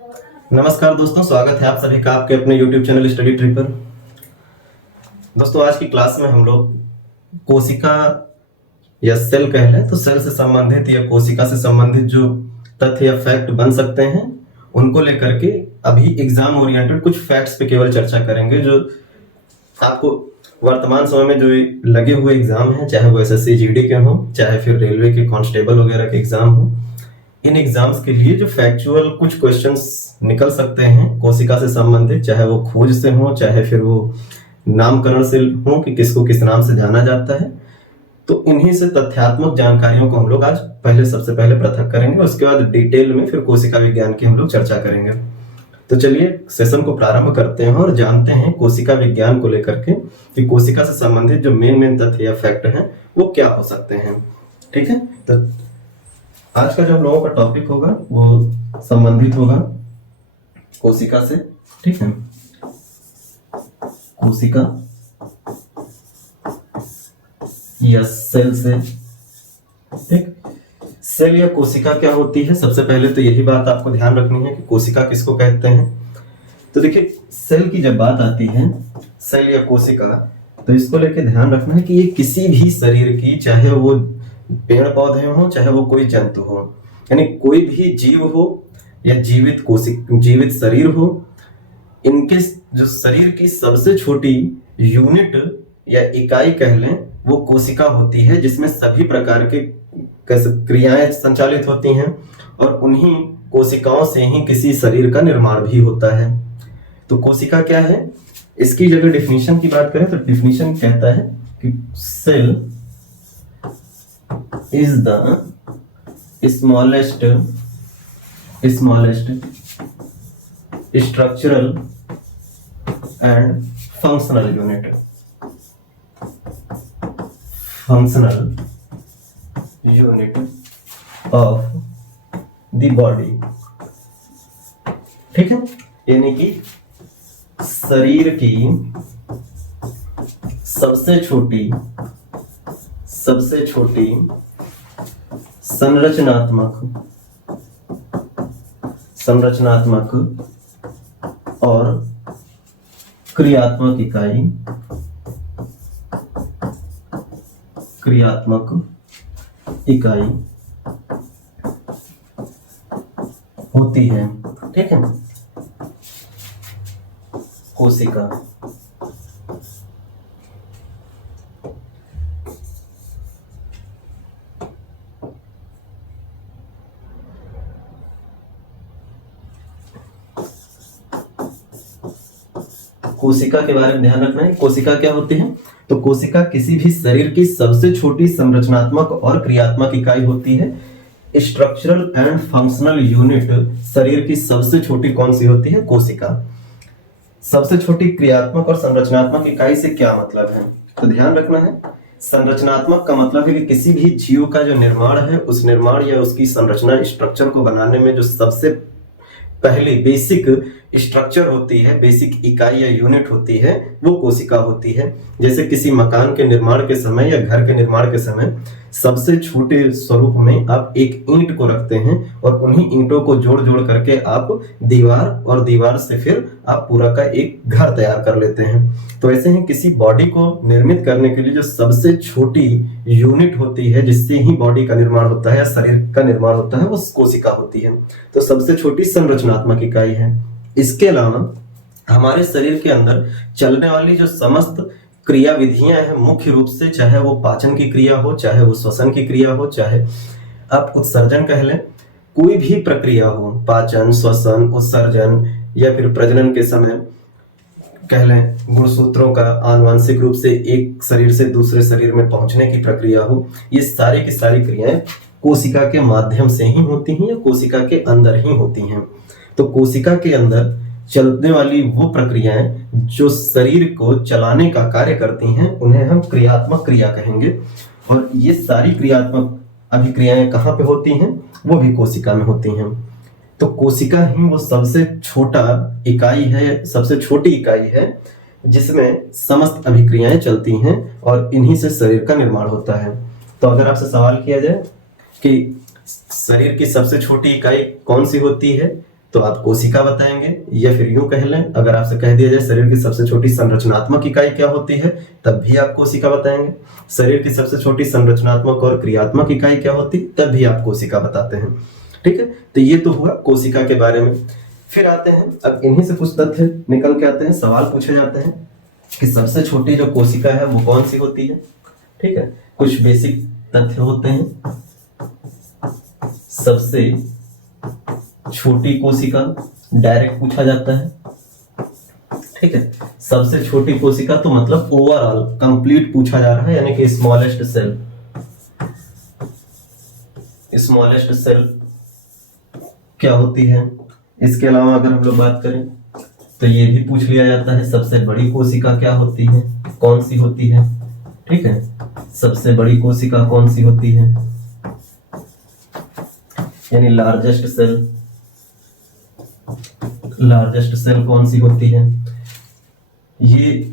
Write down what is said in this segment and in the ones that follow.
नमस्कार दोस्तों, स्वागत है आप सभी का आपके अपने YouTube चैनल स्टडी ट्री पर। दोस्तों, आज की क्लास में हम लोग कोशिका या सेल कह लें तो सेल से संबंधित या कोशिका से संबंधित जो तथ्य या फैक्ट बन सकते हैं उनको लेकर के अभी एग्जाम ओरिएंटेड कुछ फैक्ट्स पे केवल चर्चा करेंगे जो आपको वर्तमान समय में जो लगे हुए एग्जाम हैं, चाहे वो एसएससी जीडी के हों, चाहे फिर रेलवे के कांस्टेबल वगैरह के एग्जाम हो, इन एग्जाम्स के लिए जो फैक्चुअल कुछ क्वेश्चंस निकल सकते हैं कोशिका से संबंधित, चाहे वो खोज से हो, चाहे फिर वो नामकरण से हो कि किसको किस नाम से जाना जाता है। तो इन्हीं से तथ्यात्मक जानकारियों को हम लोग आज सबसे पहले पृथक करेंगे, उसके बाद डिटेल में फिर कोशिका विज्ञान की हम लोग चर्चा करेंगे। तो चलिए सेशन को प्रारंभ करते हैं और जानते हैं कोशिका विज्ञान को लेकर के कि कोशिका से संबंधित जो मेन तथ्य या फैक्ट हैं वो क्या हो सकते हैं। ठीक है, तो आज का जो हम लोगों का टॉपिक होगा वो संबंधित होगा कोशिका से। ठीक है, कोशिका या सेल से। ठीक, सेल या कोशिका क्या होती है, सबसे पहले तो यही बात आपको ध्यान रखनी है कि कोशिका किसको कहते हैं। तो देखिए, सेल की जब बात आती है, सेल या कोशिका, तो इसको लेके ध्यान रखना है कि ये किसी भी शरीर की, चाहे वो पेड़ पौधे हो, चाहे वो कोई जंतु हो, यानी कोई भी जीव हो या जीवित शरीर हो, इनके जो शरीर की सबसे छोटी यूनिट या इकाई कह लें वो कोशिका होती है, जिसमें सभी प्रकार के क्रियाएं संचालित होती हैं और उन्हीं कोशिकाओं से ही किसी शरीर का निर्माण भी होता है। तो कोशिका क्या है, इसकी जगह डिफिनीशन की बात करें तो डिफिनीशन कहता है कि cell is the smallest structural and functional unit of the body। ठीक है, यानी कि शरीर की सबसे छोटी संरचनात्मक और क्रियात्मक इकाई होती है। ठीक है, कोशिका। कोशिका के बारे में ध्यान रखना है, कोशिका क्या होती है। तो कोशिका किसी भी शरीर की सबसे छोटी संरचनात्मक और क्रियात्मक इकाई होती है। स्ट्रक्चरल एंड फंक्शनल यूनिट, शरीर की सबसे छोटी कौन सी होती है, कोशिका। सबसे छोटी क्रियात्मक और संरचनात्मक इकाई से क्या मतलब है, तो ध्यान रखना है। संरचनात्मक का मतलब है कि किसी भी जीव का जो निर्माण है, उस निर्माण या उसकी संरचना स्ट्रक्चर को बनाने में जो सबसे पहली बेसिक स्ट्रक्चर होती है, बेसिक इकाई या यूनिट होती है, वो कोशिका होती है। जैसे किसी मकान के निर्माण के समय या घर के निर्माण के समय सबसे छोटे स्वरूप में आप एक ईंट को रखते हैं और उन्हीं ईंटों को जोड़ जोड़ करके आप दीवार से फिर आप पूरा का एक घर तैयार कर लेते हैं। तो ऐसे ही किसी बॉडी को निर्मित करने के लिए जो सबसे छोटी यूनिट होती है, जिससे ही बॉडी का निर्माण होता है, शरीर का निर्माण होता है, वो कोशिका होती है। तो सबसे छोटी संरचनात्मक इकाई है। इसके अलावा हमारे शरीर के अंदर चलने वाली जो समस्त क्रिया विधियां हैं, मुख्य रूप से चाहे वो पाचन की क्रिया हो, चाहे वो श्वसन की क्रिया हो, चाहे आप उत्सर्जन कह लें, कोई भी प्रक्रिया हो, पाचन, श्वसन, उत्सर्जन या फिर प्रजनन के समय कह लें, गुणसूत्रों का आनुवंशिक रूप से एक शरीर से दूसरे शरीर में पहुंचने की प्रक्रिया हो, ये सारी की सारी क्रियाएं कोशिका के माध्यम से ही होती हैं या कोशिका के अंदर ही होती हैं। तो कोशिका के अंदर चलने वाली वो प्रक्रियाएं जो शरीर को चलाने का कार्य करती हैं, उन्हें हम क्रियात्मक क्रिया कहेंगे। और ये सारी क्रियात्मक अभिक्रियाएं कहाँ पे होती हैं, वो भी कोशिका में होती हैं। तो कोशिका ही वो सबसे छोटी इकाई है जिसमें समस्त अभिक्रियाएं चलती हैं और इन्हीं से शरीर का निर्माण होता है। तो अगर आपसे सवाल किया जाए कि शरीर की सबसे छोटी इकाई कौन सी होती है, तो आप कोशिका बताएंगे, या फिर यूं कह लें, अगर आपसे कह दिया जाए शरीर की सबसे छोटी संरचनात्मक इकाई क्या होती है, तब भी आप कोशिका बताएंगे। शरीर की सबसे छोटी संरचनात्मक और क्रियात्मक इकाई क्या होती, तब भी आप कोशिका बताते हैं। ठीक है, तो ये तो हुआ कोशिका के बारे में। फिर आते हैं, अब इन्हीं से कुछ तथ्य निकल के आते हैं, सवाल पूछे जाते हैं कि सबसे छोटी जो कोशिका है वो कौन सी होती है। ठीक है, कुछ बेसिक तथ्य होते हैं। सबसे छोटी कोशिका डायरेक्ट पूछा जाता है। ठीक है, सबसे छोटी कोशिका तो मतलब ओवरऑल कंप्लीट पूछा जा रहा है, यानी कि स्मॉलेस्ट सेल। स्मॉलेस्ट सेल क्या होती है। इसके अलावा अगर हम लोग बात करें तो ये भी पूछ लिया जाता है सबसे बड़ी कोशिका क्या होती है, कौन सी होती है। ठीक है, सबसे बड़ी कोशिका कौन सी होती है, यानी लार्जेस्ट सेल कौन सी होती है। ये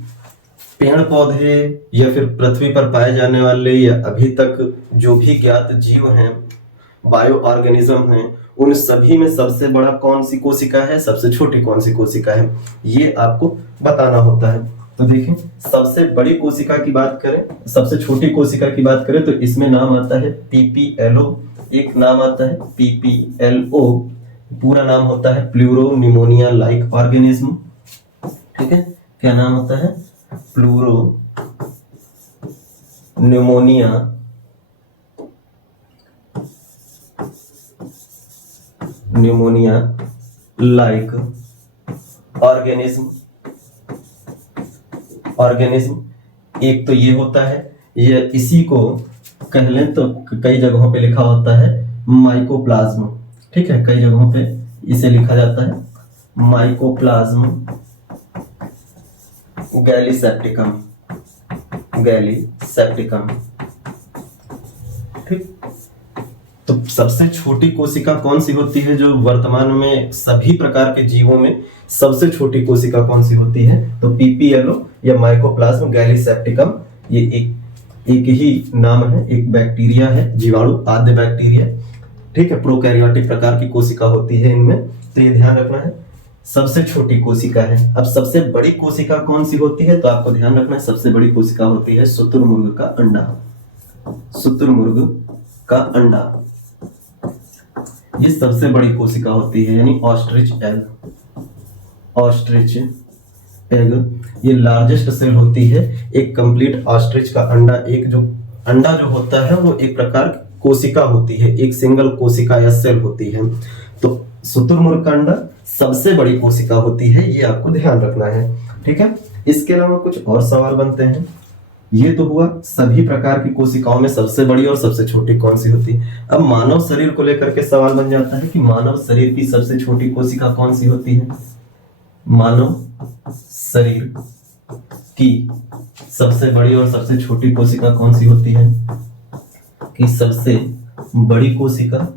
पेड़ पौधे या फिर पृथ्वी पर पाए जाने वाले या अभी तक जो भी ज्ञात जीव हैं, बायो ऑर्गेनिज्म हैं, उन सभी में सबसे बड़ा कौन सी कोशिका है, सबसे छोटी कौन सी कोशिका है, ये आपको बताना होता है। तो देखें, सबसे बड़ी कोशिका की बात करें, सबसे छोटी कोशिका की बात करें तो इसमें नाम आता है पीपीएलओ। एक नाम आता है पीपीएलओ, पूरा नाम होता है प्लूरो निमोनिया लाइक ऑर्गेनिज्म। ठीक है, क्या नाम होता है, प्लूरो निमोनिया लाइक ऑर्गेनिज्म। एक तो ये होता है, ये इसी को कह लें तो कई जगहों पे लिखा होता है माइकोप्लाज्म। ठीक है, कई जगहों पे इसे लिखा जाता है माइकोप्लाज्म गैलीसेप्टिकम। ठीक, तो सबसे छोटी कोशिका कौन सी होती है, जो वर्तमान में सभी प्रकार के जीवों में सबसे छोटी कोशिका कौन सी होती है, तो पीपीएलओ या माइकोप्लाज्म गैलीसेप्टिकम। ये एक ही नाम है, एक बैक्टीरिया है, जीवाणु आद्य बैक्टीरिया। ठीक है, प्रोकैरियोटिक प्रकार की कोशिका होती है इनमें, तो ये ध्यान रखना है, सबसे छोटी कोशिका है। अब सबसे बड़ी कोशिका कौन सी होती है, तो आपको ध्यान रखना है सबसे बड़ी कोशिका होती है शुतुरमुर्ग का अंडा। ये सबसे बड़ी कोशिका होती है, यानी ऑस्ट्रिच एग। ये लार्जेस्ट सेल होती है। एक कंप्लीट ऑस्ट्रिच का अंडा, एक जो अंडा जो होता है वो एक प्रकार कोशिका होती है, एक सिंगल कोशिका या सेल होती है। तो शुतुरमुर्ग का अंडा सबसे बड़ी कोशिका होती है, ये आपको ध्यान रखना है। ठीक है, इसके अलावा कुछ और सवाल बनते हैं। ये तो हुआ सभी प्रकार की कोशिकाओं में सबसे बड़ी और सबसे छोटी कौन सी होती है। अब मानव शरीर को लेकर के सवाल बन जाता है कि मानव शरीर की सबसे छोटी कोशिका कौन सी होती है। मानव शरीर की सबसे बड़ी और सबसे छोटी कोशिका कौन सी होती है, कि सबसे बड़ी कोशिका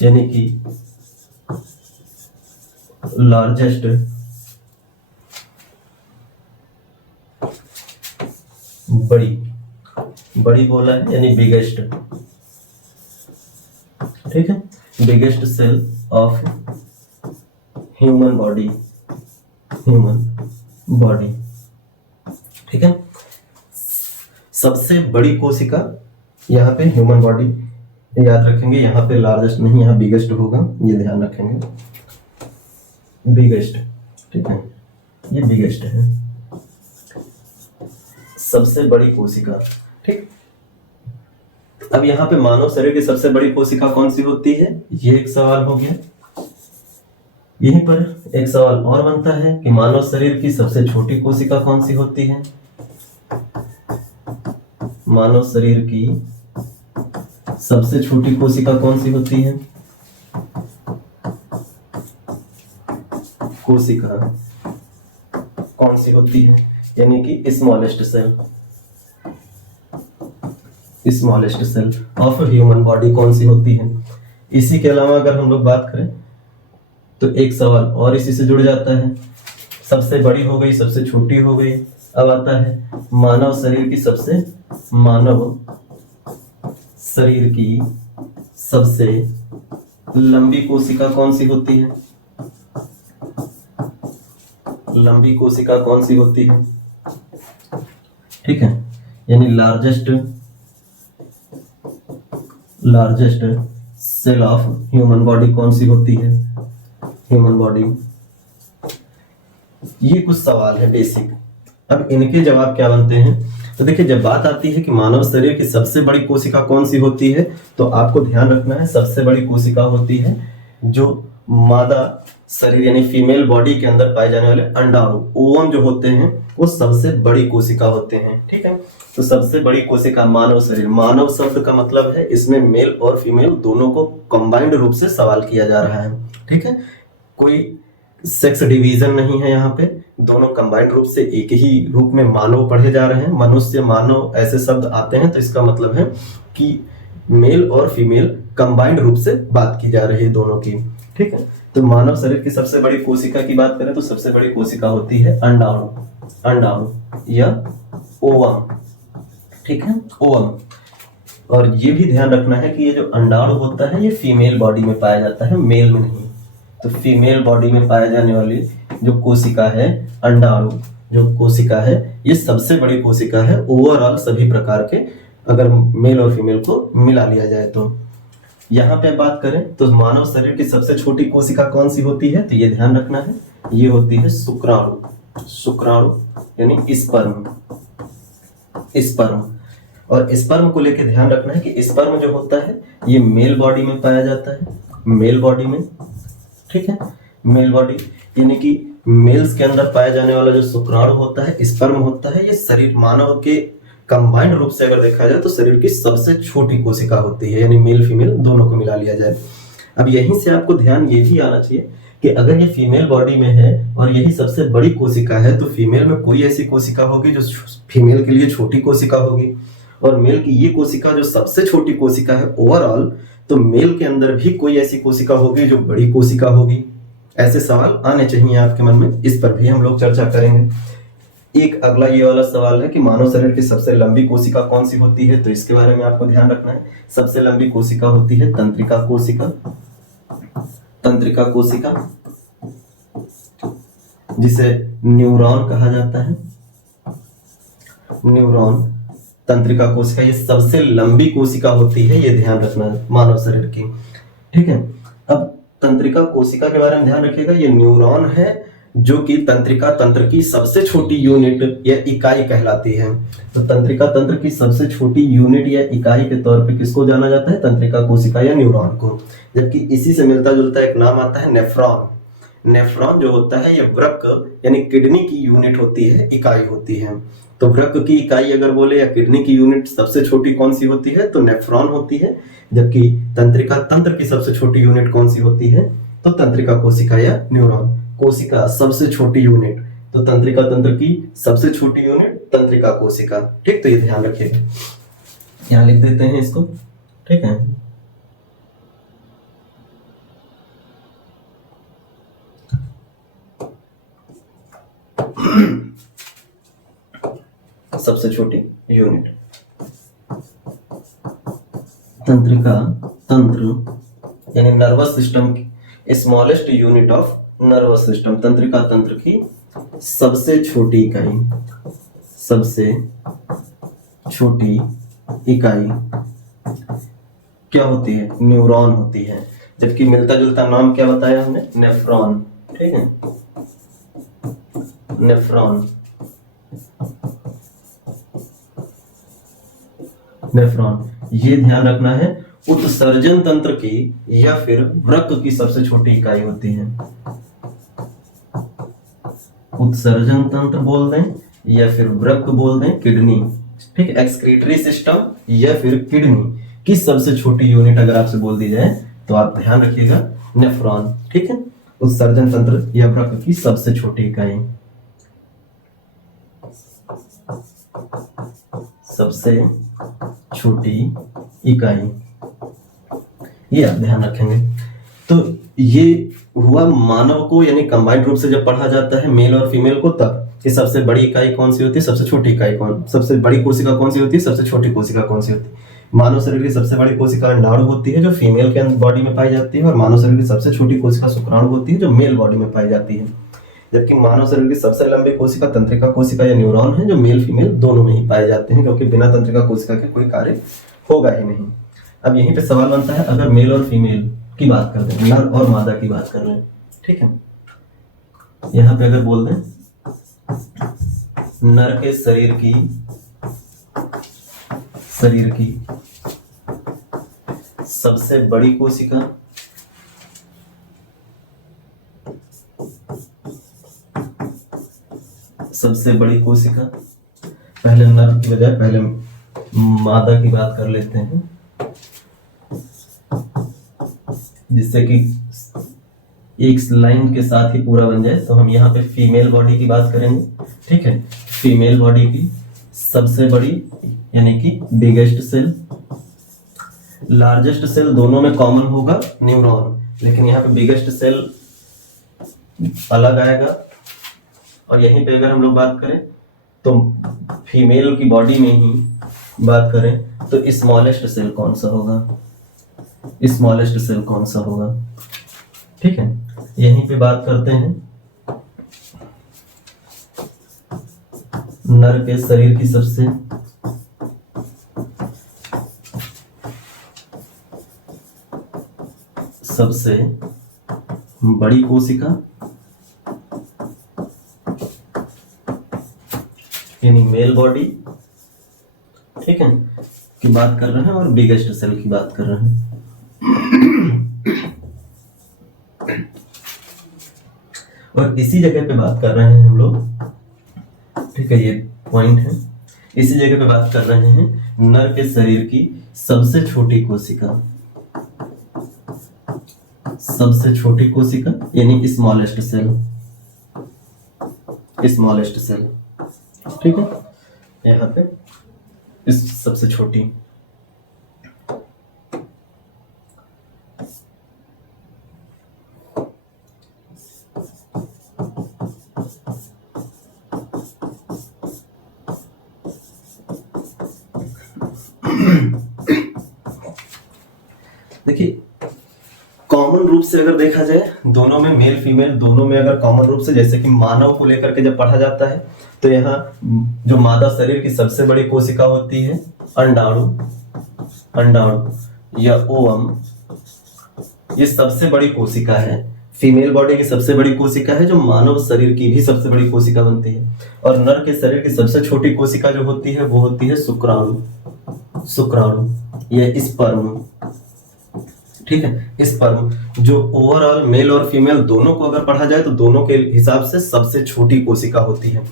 यानी कि लार्जेस्ट बड़ी बोला है, यानी बिगेस्ट। ठीक है, biggest cell of human body. ठीक है, सबसे बड़ी कोशिका यहाँ पे ह्यूमन बॉडी याद रखेंगे, यहाँ पे लार्जेस्ट नहीं, यहाँ बिगेस्ट होगा, ये ध्यान रखेंगे, बिगेस्ट। ठीक है, ये बिगेस्ट है, सबसे बड़ी कोशिका। ठीक, अब यहाँ पे मानव शरीर की सबसे बड़ी कोशिका कौन सी होती है, ये एक सवाल हो गया। यहीं पर एक सवाल और बनता है कि मानव शरीर की सबसे छोटी कोशिका कौन सी होती है। मानव शरीर की सबसे छोटी कोशिका कौन सी होती है, यानी कि smallest cell of human body कौन सी होती है। इसी के अलावा अगर हम लोग बात करें तो एक सवाल और इसी से जुड़ जाता है, सबसे बड़ी हो गई, सबसे छोटी हो गई, अब आता है मानव शरीर की सबसे लंबी कोशिका कौन सी होती है? लंबी कोशिका कौन सी होती है? ठीक है, यानी largest cell of human body कौन सी होती है? Human body. ये कुछ सवाल है बेसिक। अब इनके जवाब क्या बनते हैं? तो देखिए, जब बात आती है कि मानव शरीर की सबसे बड़ी कोशिका कौन सी होती है, तो आपको ध्यान रखना है सबसे बड़ी कोशिका होती है जो मादा शरीर यानी फीमेल बॉडी के अंदर पाए जाने वाले अंडाणु ओवम जो होते हैं वो सबसे बड़ी कोशिका होते हैं। ठीक है, तो सबसे बड़ी कोशिका मानव शरीर। मानव शब्द का मतलब है इसमें मेल और फीमेल दोनों को कंबाइंड रूप से सवाल किया जा रहा है। ठीक है, कोई सेक्स डिवीजन नहीं है यहाँ पे, दोनों कंबाइंड रूप से एक ही रूप में मानव पढ़े जा रहे हैं। मनुष्य, मानव ऐसे शब्द आते हैं तो इसका मतलब है कि मेल और फीमेल कंबाइंड रूप से बात की जा रही है दोनों की। ठीक है, तो मानव शरीर की सबसे बड़ी कोशिका की बात करें तो सबसे बड़ी कोशिका होती है अंडाणु या ओवम। ठीक है, ओवम। और ये भी ध्यान रखना है कि ये जो अंडाणु होता है ये फीमेल बॉडी में पाया जाता है, मेल में नहीं। तो फीमेल बॉडी में पाए जाने वाली जो कोशिका है अंडाणु, जो कोशिका है ये सबसे बड़ी कोशिका है ओवरऑल सभी प्रकार के, अगर मेल और फीमेल को मिला लिया जाए तो। यहाँ पे बात करें तो मानव शरीर की सबसे छोटी कोशिका कौन सी होती है, तो ये ध्यान रखना है, ये होती है शुक्राणु। शुक्राणु यानी स्पर्म। और स्पर्म को लेकर ध्यान रखना है कि स्पर्म जो होता है ये मेल बॉडी में पाया जाता है, मेल बॉडी में। ठीक है, मेल बॉडी यानी कि मेल्स के अंदर पाया जाने वाला जो शुक्राणु होता है, स्पर्म होता है, ये शरीर मानव के कंबाइंड रूप से अगर देखा जाए तो शरीर की सबसे छोटी कोशिका होती है, यानी मेल फीमेल दोनों को मिला लिया जाए। अब यहीं से आपको ध्यान ये भी आना चाहिए कि अगर ये फीमेल बॉडी में है और यही सबसे बड़ी कोशिका है तो फीमेल में कोई ऐसी कोशिका होगी जो फीमेल के लिए छोटी कोशिका होगी, और मेल की ये कोशिका जो सबसे छोटी कोशिका है ओवरऑल, तो मेल के अंदर भी कोई ऐसी कोशिका होगी जो बड़ी कोशिका होगी। ऐसे सवाल आने चाहिए आपके मन में, इस पर भी हम लोग चर्चा करेंगे। एक अगला ये वाला सवाल है कि मानव शरीर की सबसे लंबी कोशिका कौन सी होती है, तो इसके बारे में आपको ध्यान रखना है। सबसे लंबी कोशिका होती है तंत्रिका कोशिका। तंत्रिका कोशिका जिसे न्यूरॉन कहा जाता है, न्यूरॉन, तंत्रिका कोशिका, ये सबसे लंबी कोशिका होती है, ये ध्यान रखना है मानव शरीर की। ठीक है, अब तंत्रिका कोशिका के बारे में ध्यान रखिएगा, ये न्यूरॉन है जो कि तंत्रिका तंत्र की सबसे छोटी यूनिट या इकाई कहलाती है। तो तंत्रिका तंत्र की सबसे छोटी यूनिट या इकाई के तौर पे किसको जाना जाता है? तंत्रिका कोशिका या न्यूरॉन को। जबकि इसी से मिलता जुलता एक नाम आता है नेफ्रॉन। नेफ्रॉन जो होता है ये वृक्क यानी किडनी की यूनिट होती है, इकाई होती है। तो वृक्क की इकाई अगर बोले या किडनी की यूनिट सबसे छोटी कौन सी होती है, तो नेफ्रॉन होती है। जबकि तंत्रिका तंत्र की सबसे छोटी यूनिट कौन सी होती है, तो तंत्रिका कोशिका या न्यूरॉन। कोशिका सबसे छोटी यूनिट, तो तंत्रिका तंत्र की सबसे छोटी यूनिट तंत्रिका कोशिका। ठीक, तो ये ध्यान रखिएगा, यहाँ लिख देते हैं इसको। ठीक है, सबसे छोटी यूनिट तंत्रिका तंत्र यानी नर्वस सिस्टम की smallest unit of nervous system. तंत्रिका तंत्र की सबसे छोटी इकाई, सबसे छोटी इकाई क्या होती है? न्यूरॉन होती है। जबकि मिलता जुलता नाम क्या बताया हमने? नेफ्रॉन। ठीक है, नेफ्रॉन। नेफ्रॉन, ये ध्यान रखना है, उत्सर्जन तंत्र की या फिर वृक्क की सबसे छोटी इकाई होती है। उत्सर्जन तंत्र बोल दें या फिर वृक्क बोल दें, किडनी। ठीक, एक्सक्रीटरी सिस्टम या फिर किडनी की सबसे छोटी यूनिट अगर आपसे बोल दी जाए तो आप ध्यान रखिएगा नेफ्रॉन। ठीक है, उत्सर्जन तंत्र या वृक्क की सबसे छोटी इकाई, सबसे छोटी इकाई, ये आप ध्यान रखेंगे। तो ये हुआ मानव को यानी कंबाइंड रूप से जब पढ़ा जाता है मेल और फीमेल को, तब कि सबसे बड़ी इकाई कौन सी होती है, सबसे छोटी इकाई कौन, सबसे बड़ी कोशिका कौन सी होती है, सबसे छोटी कोशिका कौन सी होती है। मानव शरीर की सबसे बड़ी कोशिका अंडाणु होती है जो फीमेल के बॉडी में पाई जाती है, और मानव शरीर की सबसे छोटी कोशिका शुक्राणु होती है जो मेल बॉडी में पाई जाती है। जबकि मानव शरीर की सबसे लंबी कोशिका तंत्रिका कोशिका या न्यूरॉन है जो मेल फीमेल दोनों में ही पाए जाते हैं, क्योंकि बिना तंत्रिका कोशिका के कोई कार्य होगा ही नहीं। अब यहीं पे सवाल बनता है, अगर मेल और फीमेल की बात करते हैं, नर और मादा की बात कर रहे हैं, ठीक है, यहां पे अगर बोल दें नर के शरीर की सबसे बड़ी कोशिका पहले नर की बजाय पहले मादा की बात कर लेते हैं, जिससे कि एक लाइन के साथ ही पूरा बन जाए। तो हम यहाँ पे फीमेल बॉडी की बात करेंगे, ठीक है। फीमेल बॉडी की सबसे बड़ी यानी कि बिगेस्ट सेल, लार्जेस्ट सेल दोनों में कॉमन होगा न्यूरॉन, लेकिन यहाँ पे बिगेस्ट सेल अलग आएगा। और यहीं पे अगर हम लोग बात करें तो फीमेल की बॉडी में ही बात करें तो स्मॉलेस्ट सेल कौन सा होगा, ठीक है। यहीं पे बात करते हैं नर के शरीर की सबसे बड़ी कोशिका यानी मेल बॉडी, ठीक है, की बात कर रहे हैं, और बिगेस्ट सेल की बात कर रहे हैं। और इसी जगह पे बात कर रहे हैं हम लोग, ठीक है, ये पॉइंट है। इसी जगह पे बात कर रहे हैं नर के शरीर की सबसे छोटी कोशिका यानी स्मॉलेस्ट सेल, ठीक है, यहाँ पे इस सबसे छोटी। देखिए कॉमन रूप से अगर देखा जाए दोनों में, मेल फीमेल दोनों में अगर कॉमन रूप से, जैसे कि मानव को लेकर के जब पढ़ा जाता है तो यहाँ जो मादा शरीर की सबसे बड़ी कोशिका होती है अंडाणु या ओवम, ये सबसे बड़ी कोशिका है। फीमेल बॉडी की सबसे बड़ी कोशिका है जो मानव शरीर की भी सबसे बड़ी कोशिका बनती है। और नर के शरीर की सबसे छोटी कोशिका जो होती है वो होती है शुक्राणु या स्पर्म, ठीक है। स्पर्म जो ओवरऑल मेल और फीमेल दोनों को अगर पढ़ा जाए तो दोनों के हिसाब से सबसे छोटी कोशिका होती है।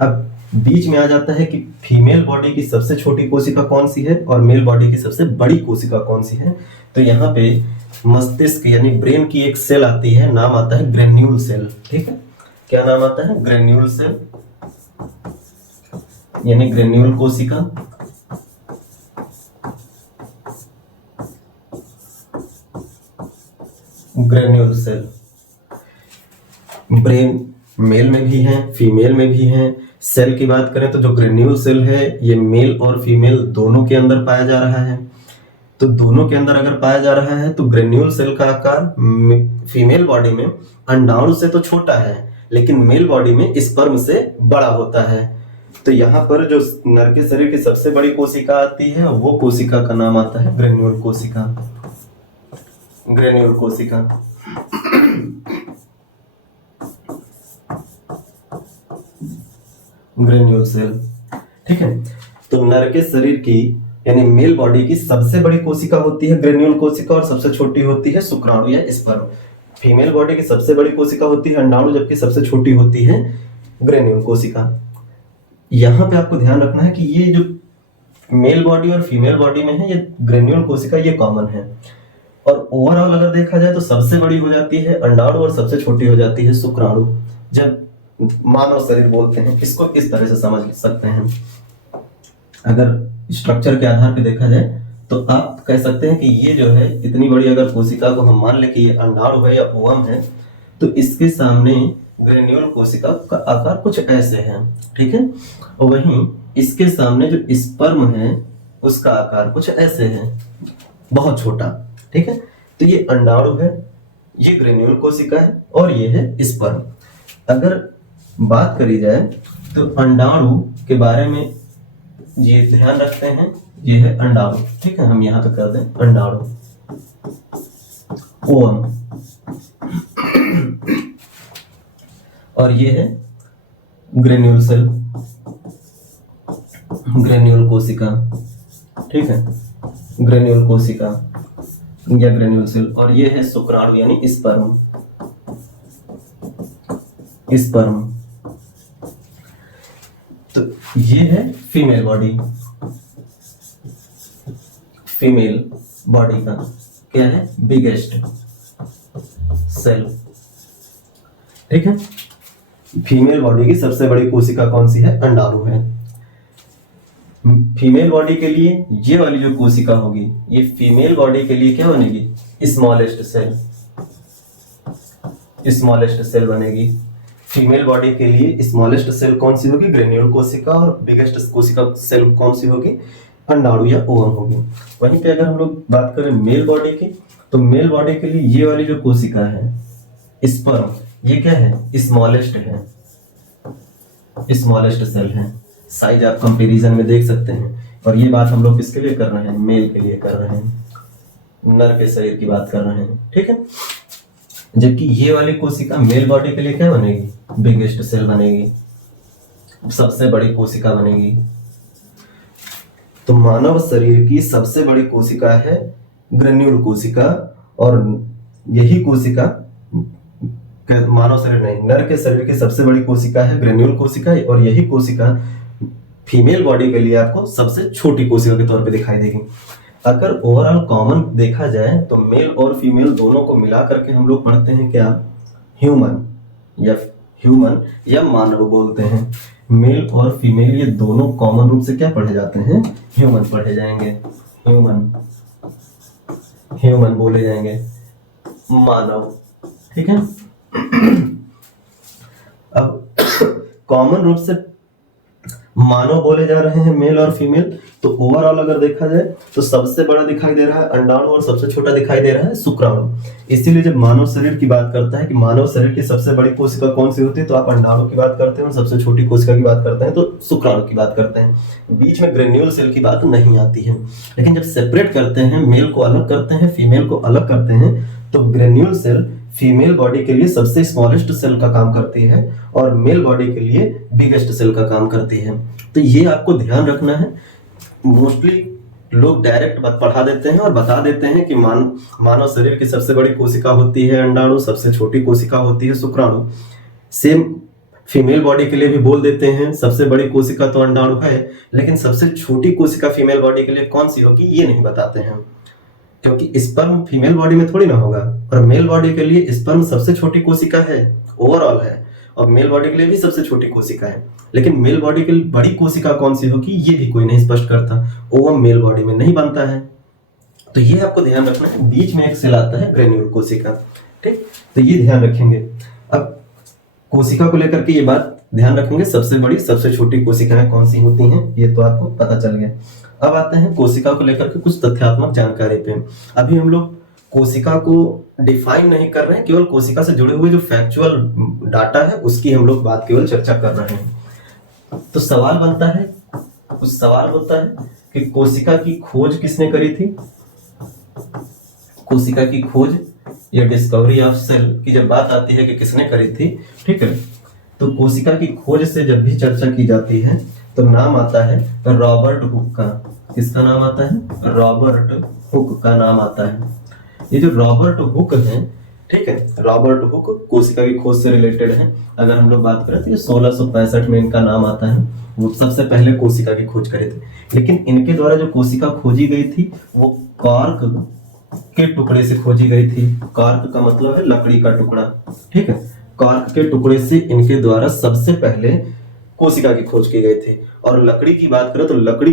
अब बीच में आ जाता है कि फीमेल बॉडी की सबसे छोटी कोशिका कौन सी है और मेल बॉडी की सबसे बड़ी कोशिका कौन सी है। तो यहाँ पे मस्तिष्क यानी ब्रेन की एक सेल आती है, नाम आता है ग्रेन्यूल सेल, ठीक है। क्या नाम आता है? ग्रेन्यूल सेल यानी ग्रेन्यूल कोशिका। ग्रेन्यूल सेल ब्रेन मेल में भी है, फीमेल में भी है। सेल की बात करें तो जो ग्रेन्यूल सेल है ये मेल और फीमेल दोनों के अंदर पाया जा रहा है। तो दोनों के अंदर अगर पाया जा रहा है तो ग्रेन्यूल सेल का आकार फीमेल बॉडी में अंडाणु से तो छोटा है लेकिन मेल बॉडी में स्पर्म से बड़ा होता है। तो यहाँ पर जो नर के शरीर की सबसे बड़ी कोशिका आती है वो कोशिका का नाम आता है ग्रेन्यूल कोशिका। ग्रेन्यूल कोशिका ग्रेन्यूल सेल, ठीक है। तो नर के शरीर की यानी मेल बॉडी की सबसे बड़ी कोशिका होती है ग्रेन्यूल कोशिका और सबसे छोटी होती है शुक्राणु या स्पर्म। फीमेल बॉडी की सबसे बड़ी कोशिका होती है अंडाणु जबकि सबसे छोटी होती है ग्रेन्यूल कोशिका। यहाँ पे आपको ध्यान रखना है कि ये जो मेल बॉडी और फीमेल बॉडी में है ये ग्रेन्यूल कोशिका ये कॉमन है। और ओवरऑल अगर देखा जाए तो सबसे बड़ी हो जाती है अंडाणु और सबसे छोटी हो जाती है शुक्राणु। जब मानव शरीर बोलते हैं इसको इस तरह से समझ सकते हैं। अगर स्ट्रक्चर के आधार पर देखा जाए तो आप कह सकते हैं कि ये जो है इतनी बड़ी अगर कोशिका को हम मान ले कि ये अंडाणु है या ओवम है तो इसके सामने ग्रेन्यूल कोशिका का आकार कुछ ऐसे है, ठीक है। और वहीं इसके सामने जो स्पर्म है उसका आकार कुछ ऐसे है, बहुत छोटा, ठीक है। तो ये अंडाणु है, ये ग्रेन्यूल कोशिका है और ये है स्पर्म। अगर बात करी जाए तो अंडाणु के बारे में ये ध्यान रखते हैं, ये है अंडाणु, ठीक है। हम यहाँ पे कर दें अंडाणु, ओवम, और ये है ग्रेन्यूल सेल, ग्रेन्यूल कोशिका, ठीक है, ग्रेन्यूल कोशिका या ग्रेन्यूल सेल। और ये है शुक्राणु यानी स्पर्म, स्पर्म। तो ये है फीमेल बॉडी, फीमेल बॉडी का क्या है, बिगेस्ट सेल, ठीक है। फीमेल बॉडी की सबसे बड़ी कोशिका कौन सी है, अंडाणु है। फीमेल बॉडी के लिए ये वाली जो कोशिका होगी ये फीमेल बॉडी के लिए क्या बनेगी, स्मॉलेस्ट सेल, स्मॉलेस्ट सेल बनेगी। फीमेल बॉडी के लिए स्मॉलेस्ट सेल कौन सी होगी, ग्रेन्यूल कोशिका, और बिगेस्ट कोशिका सेल कौन सी होगी, अंडाणु या ओवम होगी। वहीं पे अगर हम लोग बात करें मेल बॉडी की, तो मेल बॉडी के लिए ये वाली जो कोशिका है स्पर्म, ये क्या है, स्मॉलेस्ट है, स्मॉलेस्ट सेल है। साइज आप कंपैरिजन में देख सकते हैं। और ये बात हम लोग किसके लिए कर रहे हैं, मेल के लिए कर रहे हैं, नर के शरीर की बात कर रहे हैं, ठीक है। जबकि ये वाली कोशिका मेल बॉडी के लिए क्या बनेगी, बिगेस्ट सेल बनेगी, सबसे बड़ी कोशिका बनेगी। तो मानव शरीर की सबसे बड़ी कोशिका है ग्रेन्यूल कोशिका, और यही कोशिका मानव शरीर नहीं, नर के शरीर की सबसे बड़ी कोशिका है ग्रेन्यूल कोशिका, और यही कोशिका फीमेल बॉडी के लिए आपको सबसे छोटी कोशिका के तौर पे दिखाई देगी। अगर ओवरऑल कॉमन देखा जाए तो मेल और फीमेल दोनों को मिला करके हम लोग पढ़ते हैं क्या, ह्यूमन या मानव बोलते हैं। मेल और फीमेल ये दोनों कॉमन रूप से क्या पढ़े जाते हैं, ह्यूमन पढ़े जाएंगे, ह्यूमन बोले जाएंगे, मानव, ठीक है। अब कॉमन रूप से मानव बोले जा रहे हैं मेल और फीमेल। तो ओवरऑल अगर देखा जाए तो सबसे बड़ा दिखाई दे रहा है अंडाणु और सबसे छोटा दिखाई दे रहा है शुक्राणु। इसीलिए जब मानव शरीर की बात करता है कि मानव शरीर की सबसे बड़ी कोशिका कौन सी होती है, तो आप अंडाणु की बात करते हैं, और सबसे छोटी कोशिका की बात करते हैं तो शुक्राणु की बात करते हैं। बीच में ग्रेन्यूल सेल की बात नहीं आती है। लेकिन जब सेपरेट करते हैं, मेल को अलग करते हैं, फीमेल को अलग करते हैं, तो ग्रेन्यूल सेल फीमेल बॉडी के लिए सबसे स्मॉलेस्ट सेल का काम करती है और मेल बॉडी के लिए बिगेस्ट सेल का काम करती है। तो ये आपको ध्यान रखना है। मोस्टली लोग डायरेक्ट पढ़ा देते हैं और बता देते हैं कि मानव शरीर की सबसे बड़ी कोशिका होती है अंडाणु, सबसे छोटी कोशिका होती है शुक्राणु। सेम फीमेल बॉडी के लिए भी बोल देते हैं सबसे बड़ी कोशिका तो अंडाणु है, लेकिन सबसे छोटी कोशिका फीमेल बॉडी के लिए कौन सी होगी ये नहीं बताते हैं, क्योंकि स्पर्म फीमेल बॉडी में थोड़ी ना होगा। और मेल बॉडी के लिए स्पर्म सबसे छोटी कोशिका है, ओवरऑल है, और मेल बॉडी के लिए भी सबसे छोटी कोशिका है। लेकिन मेल बॉडी के लिए बड़ी कोशिका कौन सी होगी ये भी कोई नहीं स्पष्ट करता। ओवम मेल बॉडी में नहीं बनता है। तो ये आपको ध्यान रखना है। बीच में एक सेल आता है ग्रेन्यूल कोशिका, ठीक, तो ये ध्यान रखेंगे। अब कोशिका को लेकर के ये बात ध्यान रखेंगे, सबसे बड़ी सबसे छोटी कोशिकाएं कौन सी होती हैं ये तो आपको पता चल गया। अब आते हैं कोशिका को लेकर के कुछ तथ्यात्मक जानकारी पे। अभी हम लोग कोशिका को डिफाइन नहीं कर रहे हैं, केवल कोशिका से जुड़े हुए जो फैक्चुअल डाटा है उसकी हम लोग बात केवल चर्चा कर रहे हैं। तो सवाल बनता है, कुछ सवाल होता है कि कोशिका की खोज किसने करी थी। कोशिका की खोज या डिस्कवरी ऑफ सेल की जब बात आती है कि किसने करी थी, ठीक है, तो कोशिका की खोज से जब भी चर्चा की जाती है तो नाम आता है रॉबर्ट हुक का। किसका नाम आता है, रॉबर्ट हुक का नाम आता है। ये जो रॉबर्ट हुक है, ठीक है, रॉबर्ट हुक कोशिका की खोज से रिलेटेड है। अगर हम लोग बात करें तो ये 1665 में इनका नाम आता है। वो सबसे पहले कोशिका की खोज करे थे, लेकिन इनके द्वारा जो कोशिका खोजी गई थी वो कॉर्क के टुकड़े से खोजी गई थी। कॉर्क का मतलब है लकड़ी का टुकड़ा, ठीक है। कॉर्क के टुकड़े से इनके द्वारा सबसे पहले कोशिका की खोज की गई थी। और लकड़ी की बात करें तो लकड़ी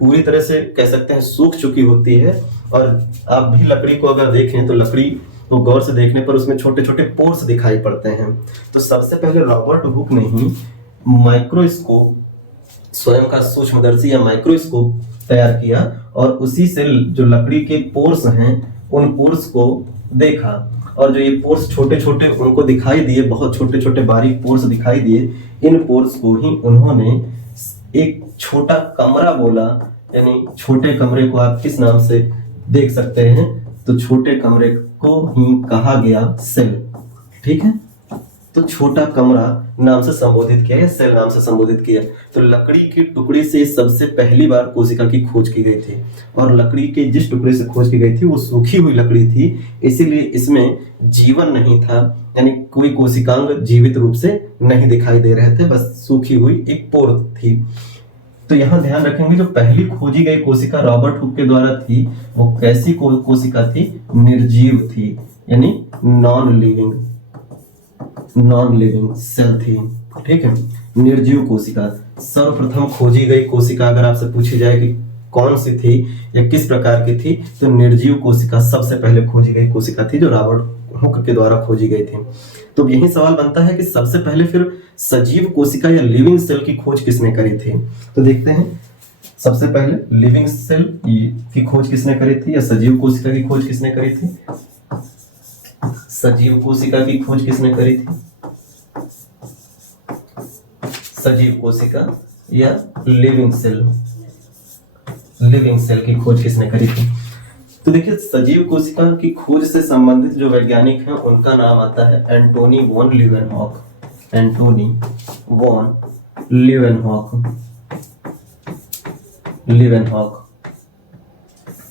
पूरी तरह से कह सकते हैं सूख चुकी होती है। और आप भी लकड़ी को अगर देखें तो लकड़ी तो गौर से देखने पर उसमें छोटे छोटे पोर्स दिखाई पड़ते हैं। तो सबसे पहले रॉबर्ट हुक ने ही माइक्रोस्कोप, स्वयं का सूक्ष्मदर्शी या माइक्रोस्कोप तैयार किया और उसी से जो लकड़ी के पोर्स हैं उन पोर्स को देखा, और जो ये पोर्स छोटे छोटे उनको दिखाई दिए, बहुत छोटे छोटे बारीक पोर्स दिखाई दिए, इन पोर्स को ही उन्होंने एक छोटा कमरा बोला। यानी छोटे कमरे को आप किस नाम से देख सकते हैं, तो छोटे कमरे को ही कहा गया सेल। ठीक है, तो छोटा कमरा नाम से संबोधित किया या सेल नाम से संबोधित किया। तो लकड़ी की टुकड़ी से सबसे पहली बार कोशिका की खोज की गई थी, और लकड़ी के जिस टुकड़े से खोज की गई थी वो सूखी हुई लकड़ी थी, इसीलिए इसमें जीवन नहीं था, यानी कोई कोशिकांग जीवित रूप से नहीं दिखाई दे रहे थे, बस सूखी हुई एक पोर थी। तो यहाँ ध्यान रखेंगे जो पहली खोजी गई कोशिका रॉबर्ट हुक के द्वारा थी वो कैसी कोशिका थी, निर्जीव थी, यानी नॉन लिविंग सेल थी। ठीक है, निर्जीव कोशिका। सर्वप्रथम खोजी गई कोशिका अगर आपसे पूछी जाए कि कौन सी थी या किस प्रकार की थी, तो निर्जीव कोशिका सबसे पहले खोजी गई कोशिका थी जो रॉबर्ट हुक के द्वारा खोजी गई थी। तो यही सवाल बनता है कि सबसे पहले फिर सजीव कोशिका या लिविंग सेल की खोज किसने करी थी। तो देखते हैं, सबसे पहले लिविंग सेल की खोज किसने करी थी या सजीव कोशिका की खोज किसने करी थी। सजीव कोशिका की खोज किसने करी थी, सजीव कोशिका या लिविंग सेल की खोज किसने करी थी। तो देखिए, सजीव कोशिका की खोज से संबंधित जो वैज्ञानिक हैं उनका नाम आता है Antony von Leeuwenhoek. Antony von Leeuwenhoek.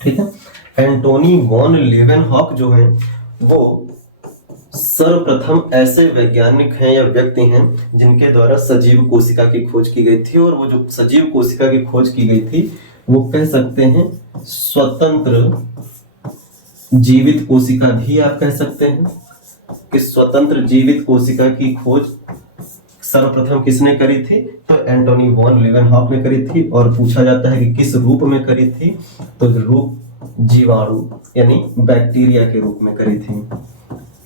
ठीक है, एंटोनी वॉन लीवेनहॉक जो है वो सर्वप्रथम ऐसे वैज्ञानिक हैं या व्यक्ति हैं जिनके द्वारा सजीव कोशिका की खोज की गई थी, और वो जो सजीव कोशिका की खोज की गई थी वो कह सकते हैं स्वतंत्र जीवित कोशिका भी आप कह सकते हैं कि स्वतंत्र जीवित कोशिका की खोज सर्वप्रथम किसने करी थी, तो एंटोनी वॉन लीवेनहॉक ने करी थी। और पूछा जाता है कि किस रूप में करी थी, तो रूप जीवाणु यानी बैक्टीरिया के रूप में करी थी।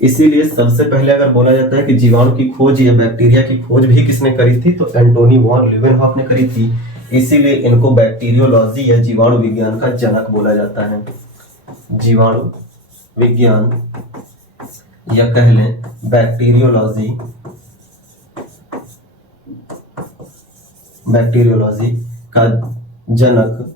इसीलिए सबसे पहले अगर बोला जाता है कि जीवाणु की खोज या बैक्टीरिया की खोज भी किसने करी थी, तो एंटोनी वॉन लीवेनहॉक ने करी थी। इसीलिए इनको बैक्टीरियोलॉजी या जीवाणु विज्ञान का जनक बोला जाता है। जीवाणु विज्ञान या कह लें बैक्टीरियोलॉजी का जनक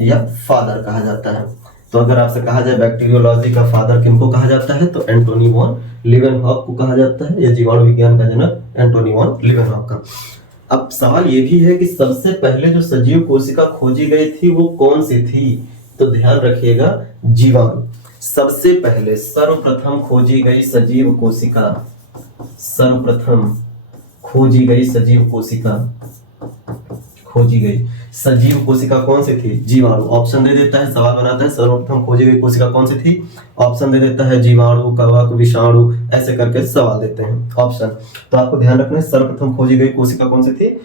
या फादर कहा जाता है। तो अगर आपसे कहा जाए बैक्टीरियोलॉजी का फादर किनको कहा जाता है, तो एंटोनी वॉन लीवेनहॉक को कहा जाता है, या जीवाणु विज्ञान का जनक एंटोनी वॉन लीवेनहॉक का। अब सवाल ये भी है कि सबसे पहले जो सजीव कोशिका खोजी गई थी वो कौन सी थी, तो ध्यान रखिएगा जीवाणु। सबसे पहले सर्वप्रथम खोजी गई सजीव कोशिका, सर्वप्रथम खोजी गई सजीव कोशिका कौन सी थी, जीवाणु। ऑप्शन दे देता है, सवाल बनाता है सर्वप्रथम खोजी गई कोशिका कौन सी थी, ऑप्शन दे देता है जीवाणु, कवक, विषाणु, ऐसे करके सवाल देते हैं ऑप्शन। तो आपको ध्यान रखना है सर्वप्रथम खोजी गई कोशिका कौन सी थी,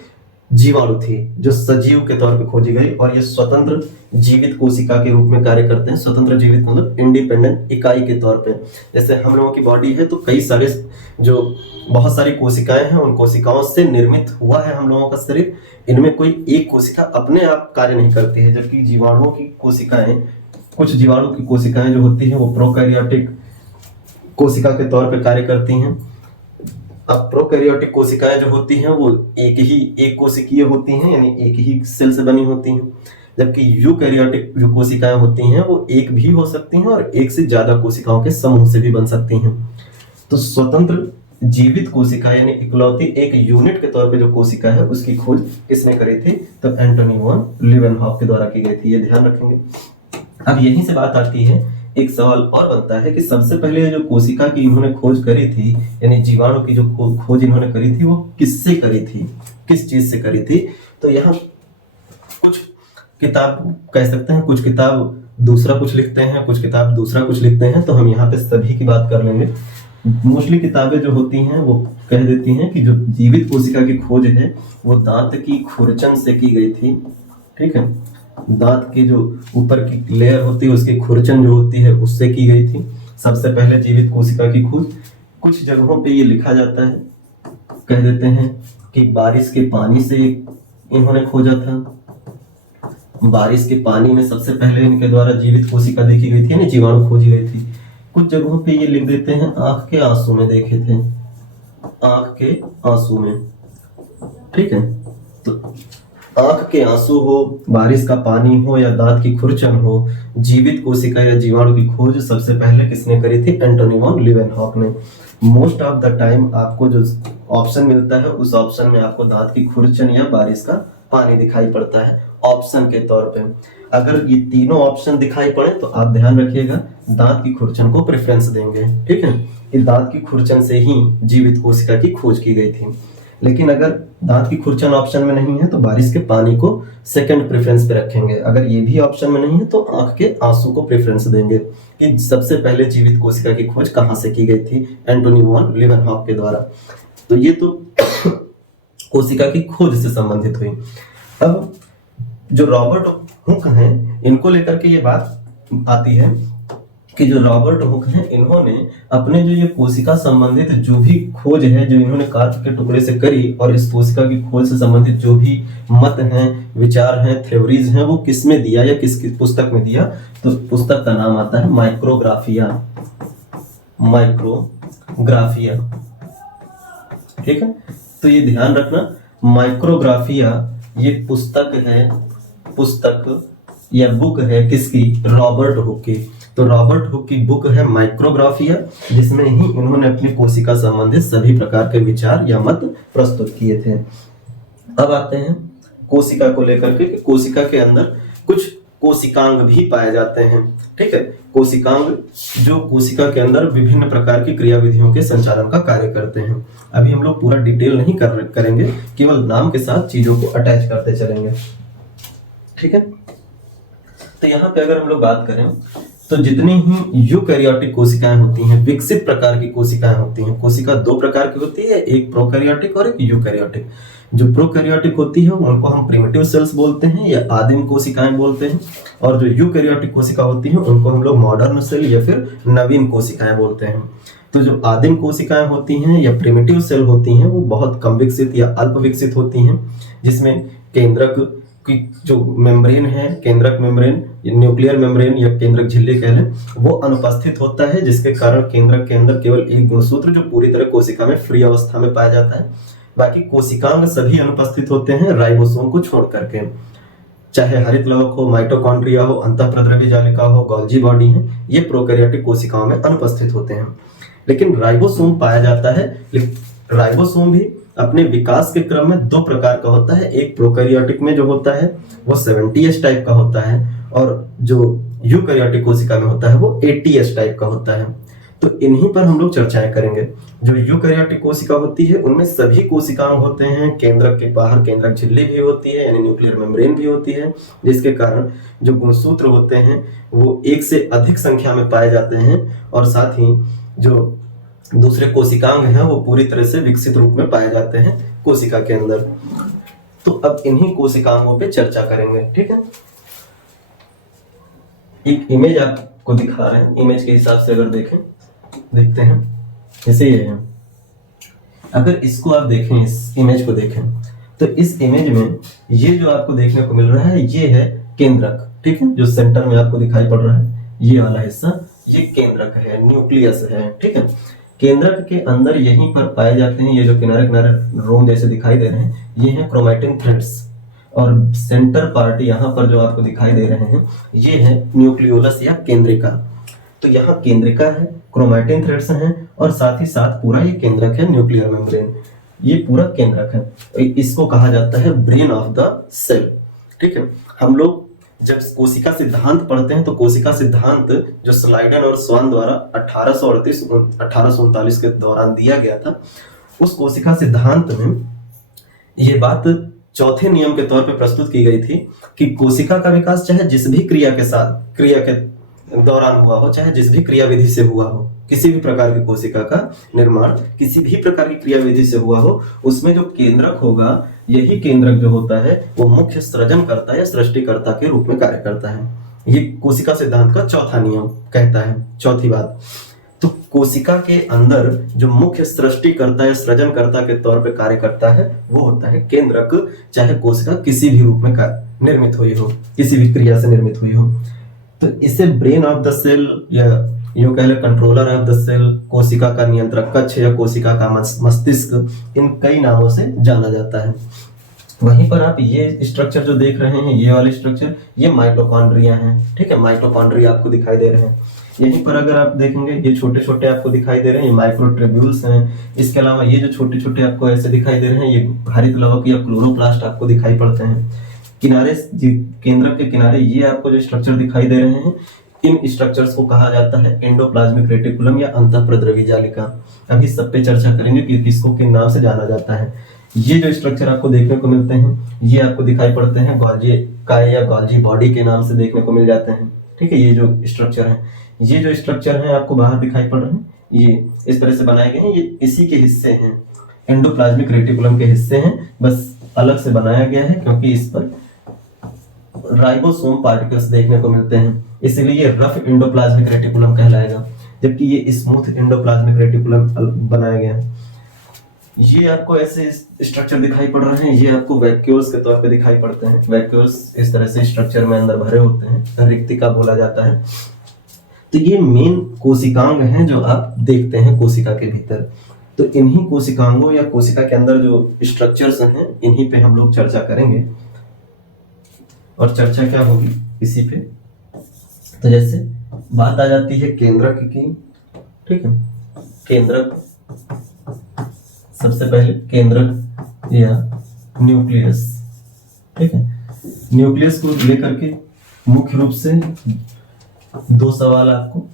जीवाणु थी, जो सजीव के तौर पे खोजी गई, और ये स्वतंत्र जीवित कोशिका के रूप में कार्य करते हैं। स्वतंत्र जीवित मतलब इंडिपेंडेंट इकाई के तौर पे। जैसे हम लोगों की बॉडी है तो कई सारे जो बहुत सारी कोशिकाएं हैं, उन कोशिकाओं से निर्मित हुआ है हम लोगों का शरीर। इनमें कोई एक कोशिका अपने आप कार्य नहीं करती है, जबकि जीवाणुओं की कोशिकाएं, कुछ जीवाणु की कोशिकाएं जो होती हैं वो प्रोकैरियोटिक कोशिका के तौर पे कार्य करती हैं। अब प्रोकैरियोटिक कोशिकाएं जो होती हैं वो एक कोशिकीय होती हैं, यानी एक ही सेल से बनी होती हैं, जबकि यूकैरियोटिक जो कोशिकाएं होती हैं वो एक भी हो सकती हैं और एक से ज्यादा कोशिकाओं के समूह से भी बन सकती हैं। तो स्वतंत्र जीवित कोशिका यानी इकलौती एक यूनिट के तौर पे जो कोशिका है उसकी खोज किसने करी थी, तो एंटोनी वॉन लीवेनहॉक के द्वारा की गई थी, ये ध्यान रखेंगे। अब यहीं से बात आती है, एक सवाल और बनता है कि सबसे पहले जो कोशिका की इन्होंने खोज करी थी, यानी जीवाणु की जो खोज इन्होंने करी थी, वो किससे करी थी, किस चीज से करी थी। तो यहाँ कुछ किताब कह सकते हैं, कुछ किताब दूसरा कुछ लिखते हैं, कुछ किताब दूसरा कुछ लिखते हैं, तो हम यहाँ पे सभी की बात कर लेंगे। मोस्टली किताबें जो होती हैं वो कह देती हैं कि जो जीवित कोशिका की खोज है वो दांत की खुरचन से की गई थी। ठीक है, दांत की जो ऊपर की लेयर होती है उसकी खुरचन जो होती है उससे की गई थी। सबसे पहले जीवित कोशिका की खोज। कुछ जगहों पे ये लिखा जाता है, कह देते हैं कि बारिश के पानी से इन्होंने खोजा था, बारिश के पानी में सबसे पहले इनके द्वारा जीवित कोशिका देखी गई थी, यानी जीवाणु खोजी गई थी। कुछ जगहों पे ये लिख देते हैं आंख के आंसू में देखे थे, आंख के आंसू में, ठीक है। तो आंख के आंसू हो, बारिश का पानी हो या दांत की खुरचन हो, जीवित कोशिका या जीवाणु की खोज सबसे पहले किसने करी थी? एंटोनी वॉन लीवेनहॉक ने। मोस्ट ऑफ द टाइम आपको जो ऑप्शन मिलता है उस ऑप्शन में आपको दांत की खुरचन या बारिश का पानी दिखाई पड़ता है ऑप्शन के तौर पे। अगर ये तीनों ऑप्शन दिखाई पड़े तो आप ध्यान रखिएगा दांत की खुरचन को प्रेफरेंस देंगे, ठीक है, कि दांत की खुरचन से ही जीवित कोशिका की खोज की गई थी। लेकिन अगर दांत की खुरचन ऑप्शन में नहीं है तो बारिश के पानी को सेकंड प्रेफरेंस पे रखेंगे। अगर ये भी ऑप्शन में नहीं है तो आंख के आंसू को प्रेफरेंस देंगे कि सबसे पहले जीवित कोशिका की खोज कहां से की गई थी? एंटोनी वॉन लीवेनहॉक के द्वारा। तो ये तो कोशिका की खोज से संबंधित हुई। अब जो रॉबर्ट हुक हैं, इनको लेकर के ये बात आती है कि जो रॉबर्ट हुक हैं, इन्होंने अपने जो ये कोशिका संबंधित जो भी खोज है जो इन्होंने कांच के टुकड़े से करी, और इस कोशिका की खोज से संबंधित जो भी मत हैं, विचार हैं, थ्योरीज हैं, वो किस में दिया या किस पुस्तक में दिया? तो पुस्तक का नाम आता है माइक्रोग्राफिया, माइक्रोग्राफिया, ठीक है। तो ये ध्यान रखना, माइक्रोग्राफिया ये पुस्तक है, पुस्तक या बुक है किसकी? रॉबर्ट हुक की। तो रॉबर्ट हुक की बुक है माइक्रोग्राफिया, जिसमें ही इन्होंने अपनी कोशिका संबंधित सभी प्रकार के विचार या मत प्रस्तुत किए थे। अब आते हैं कोशिका को लेकर के, कोशिका के अंदर कुछ कोशिकांग भी पाए जाते हैं, ठीक है। कोशिकांग जो कोशिका के अंदर विभिन्न प्रकार की क्रियाविधियों के संचालन का कार्य करते हैं। अभी हम लोग पूरा डिटेल नहीं करेंगे, केवल नाम के साथ चीजों को अटैच करते चलेंगे, ठीक है। तो यहाँ पे अगर हम लोग बात करें तो जितनी ही यूकैरियोटिक कोशिकाएं होती हैं, विकसित प्रकार की कोशिकाएं होती हैं, कोशिका दो प्रकार की होती है, एक प्रोकैरियोटिक और एक यूकैरियोटिक। जो प्रोकैरियोटिक होती है उनको हम प्रिमिटिव सेल्स बोलते हैं या आदिम कोशिकाएं बोलते हैं, और जो यूकैरियोटिक कोशिका होती हैं उनको हम लोग मॉडर्न सेल या फिर नवीन कोशिकाएं बोलते हैं। तो जो आदिम कोशिकाएं होती हैं या प्रिमिटिव सेल होती हैं वो बहुत कम विकसित या अल्प विकसित होती हैं, जिसमें केंद्रक की जो मेम्ब्रेन है, केंद्रक मेम्ब्रेन, न्यूक्लियर मेम्ब्रेन या केंद्रक झिल्ली कह लें, वो अनुपस्थित होता है, जिसके कारण केंद्रक के अंदर केवल एक गुणसूत्र जो पूरी तरह कोशिका में फ्री अवस्था में पाया जाता है। बाकी कोशिकांग सभी अनुपस्थित होते हैं राइबोसोम को छोड़ करके, चाहे हरित लवक हो, माइटोकॉन्ड्रिया हो, अंतःप्रद्रव्य जालिका हो, गोल्जी बॉडी है, ये प्रोकैरियोटिक कोशिकाओं में अनुपस्थित होते हैं। लेकिन राइबोसोम पाया जाता है। राइबोसोम भी अपने विकास के क्रम में दो प्रकार का होता है। एक प्रोकैरियोटिक में जो होता है वो 70S टाइप का होता है, और जो यूकैरियोटिक कोशिका में होता है वो 80S टाइप का होता है। तो इन्हीं पर हम लोग चर्चाएं करेंगे। जो यूकैरियोटिक कोशिका होती है उनमें सभी कोशिकांग होते हैं, केंद्रक के बाहर केंद्रक झिल्ली भी होती है, यानी न्यूक्लियर मेम्ब्रेन भी होती है, जिसके कारण जो गुणसूत्र होते हैं वो एक से अधिक संख्या में पाए जाते हैं, और साथ ही जो दूसरे कोशिकांग हैं वो पूरी तरह से विकसित रूप में पाए जाते हैं कोशिका के अंदर। तो अब इन्हीं कोशिकांगों पे चर्चा करेंगे, ठीक है। एक इमेज आपको दिखा रहे हैं, इमेज के हिसाब से अगर देखते हैं, जैसे ये है। अगर इसको आप देखें, इस इमेज को देखें, तो इस इमेज में ये जो आपको देखने को मिल रहा है ये है केंद्रक, ठीक है। जो सेंटर में आपको दिखाई पड़ रहा है ये वाला हिस्सा, ये केंद्रक है, न्यूक्लियस है, ठीक है। केंद्रक के अंदर यहीं पर पाए जाते हैं ये जो किनारे किनारे रोम जैसे दिखाई दे रहे हैं, ये हैं क्रोमैटिन थ्रेड्स, और सेंटर पार्ट यहाँ पर जो आपको दिखाई दे रहे हैं ये है न्यूक्लियोलस या केंद्रिका। तो यहाँ केंद्रिका है, क्रोमैटिन थ्रेड्स हैं, और साथ ही साथ पूरा ये केंद्रक है, न्यूक्लियर मेम्ब्रेन, ये पूरा केंद्रक है। इसको कहा जाता है ब्रेन ऑफ द सेल, ठीक है। हम लोग जब कोशिका सिद्धांत पढ़ते हैं तो कोशिका सिद्धांत जो स्लाइडन और स्वान द्वारा 1839 के दौरान दिया गया था, उस कोशिका सिद्धांत में ये बात चौथे नियम के तौर पे प्रस्तुत की गई थी कि कोशिका का विकास चाहे जिस भी क्रिया के दौरान हुआ हो, चाहे जिस भी क्रियाविधि से हुआ हो, किसी भी प्रकार की कोशिका का निर्माण किसी भी प्रकार की क्रियाविधि से हुआ हो, उसमें जो केंद्रक होगा, यही केंद्रक जो होता है वो मुख्य सृजनकर्ता या सृष्टिकर्ता के रूप में कार्य करता है। ये कोशिका सिद्धांत का चौथा नियम कहता है, चौथी बात। तो कोशिका के अंदर जो मुख्य सृष्टिकर्ता या सृजनकर्ता के तौर पे कार्य करता है वो होता है केंद्रक, चाहे कोशिका किसी भी रूप में निर्मित हुई हो, किसी भी क्रिया से निर्मित हुई हो। तो इसे ब्रेन ऑफ द सेल या यूं कह ले कंट्रोलर ऑफ द सेल, कोशिका का नियंत्रक कक्ष या कोशिका का मस्तिष्क, इन कई नामों से जाना जाता है। वहीं पर आप ये स्ट्रक्चर जो देख रहे हैं, ये वाले स्ट्रक्चर, ये माइटोकॉन्ड्रिया हैं, ठीक है, माइटोकॉन्ड्रिया आपको दिखाई दे रहे हैं। यहीं पर अगर आप देखेंगे ये छोटे छोटे आपको दिखाई दे रहे हैं, ये माइक्रोट्यूब्यूल्स हैं। इसके अलावा ये जो छोटे छोटे आपको ऐसे दिखाई दे रहे हैं, ये हरित लवक या क्लोरोप्लास्ट आपको दिखाई पड़ते हैं। किनारे, केंद्रक के किनारे ये आपको जो स्ट्रक्चर दिखाई दे रहे हैं, इन स्ट्रक्चर्स को कहा जाता है एंडोप्लाज्मिक रेटिकुलम या अंतःप्रद्रवी जालिका। अभी सब पे चर्चा करेंगे कि किसको किन नाम से जाना जाता है। ये जो स्ट्रक्चर आपको देखने को मिलते हैं, ये आपको दिखाई पड़ते हैं गोल्जी काय या गोल्जी बॉडी के नाम से देखने को मिल जाते हैं, ठीक है। ये जो स्ट्रक्चर है, ये जो स्ट्रक्चर है आपको बाहर दिखाई पड़ रहे हैं, ये इस तरह से बनाए गए हैं, ये इसी के हिस्से हैं, एंडोप्लाज्मिक रेटिकुलम के हिस्से हैं, बस अलग से बनाया गया है क्योंकि इस पर राइबोसोम पार्टिकल्स देखने को मिलते हैं, इसलिए ये रफ एंडोप्लाज्मिक रेटिकुलम कहलाएगा, जबकि ये स्मूथ एंडोप्लाज्मिक रेटिकुलम बनाया गया है। ये आपको ऐसे स्ट्रक्चर दिखाई पड़ रहे हैं, ये आपको वैक्यूल्स के तौर पे दिखाई पड़ते हैं। वैक्यूल्स इस तरह से स्ट्रक्चर में अंदर भरे होते हैं, रिक्तिका बोला जाता है। तो ये मेन कोशिकांग हैं जो आप देखते हैं कोशिका के भीतर। तो इन्हीं कोशिकांगों या कोशिका के अंदर जो स्ट्रक्चर्स हैं, इन्हीं पे हम लोग चर्चा करेंगे। और चर्चा क्या होगी इसी पे, तो जैसे बात आ जाती है केंद्रक की, ठीक है। केंद्रक, सबसे पहले केंद्रक या न्यूक्लियस, ठीक है। न्यूक्लियस को लेकर के मुख्य रूप से दो सवाल आपको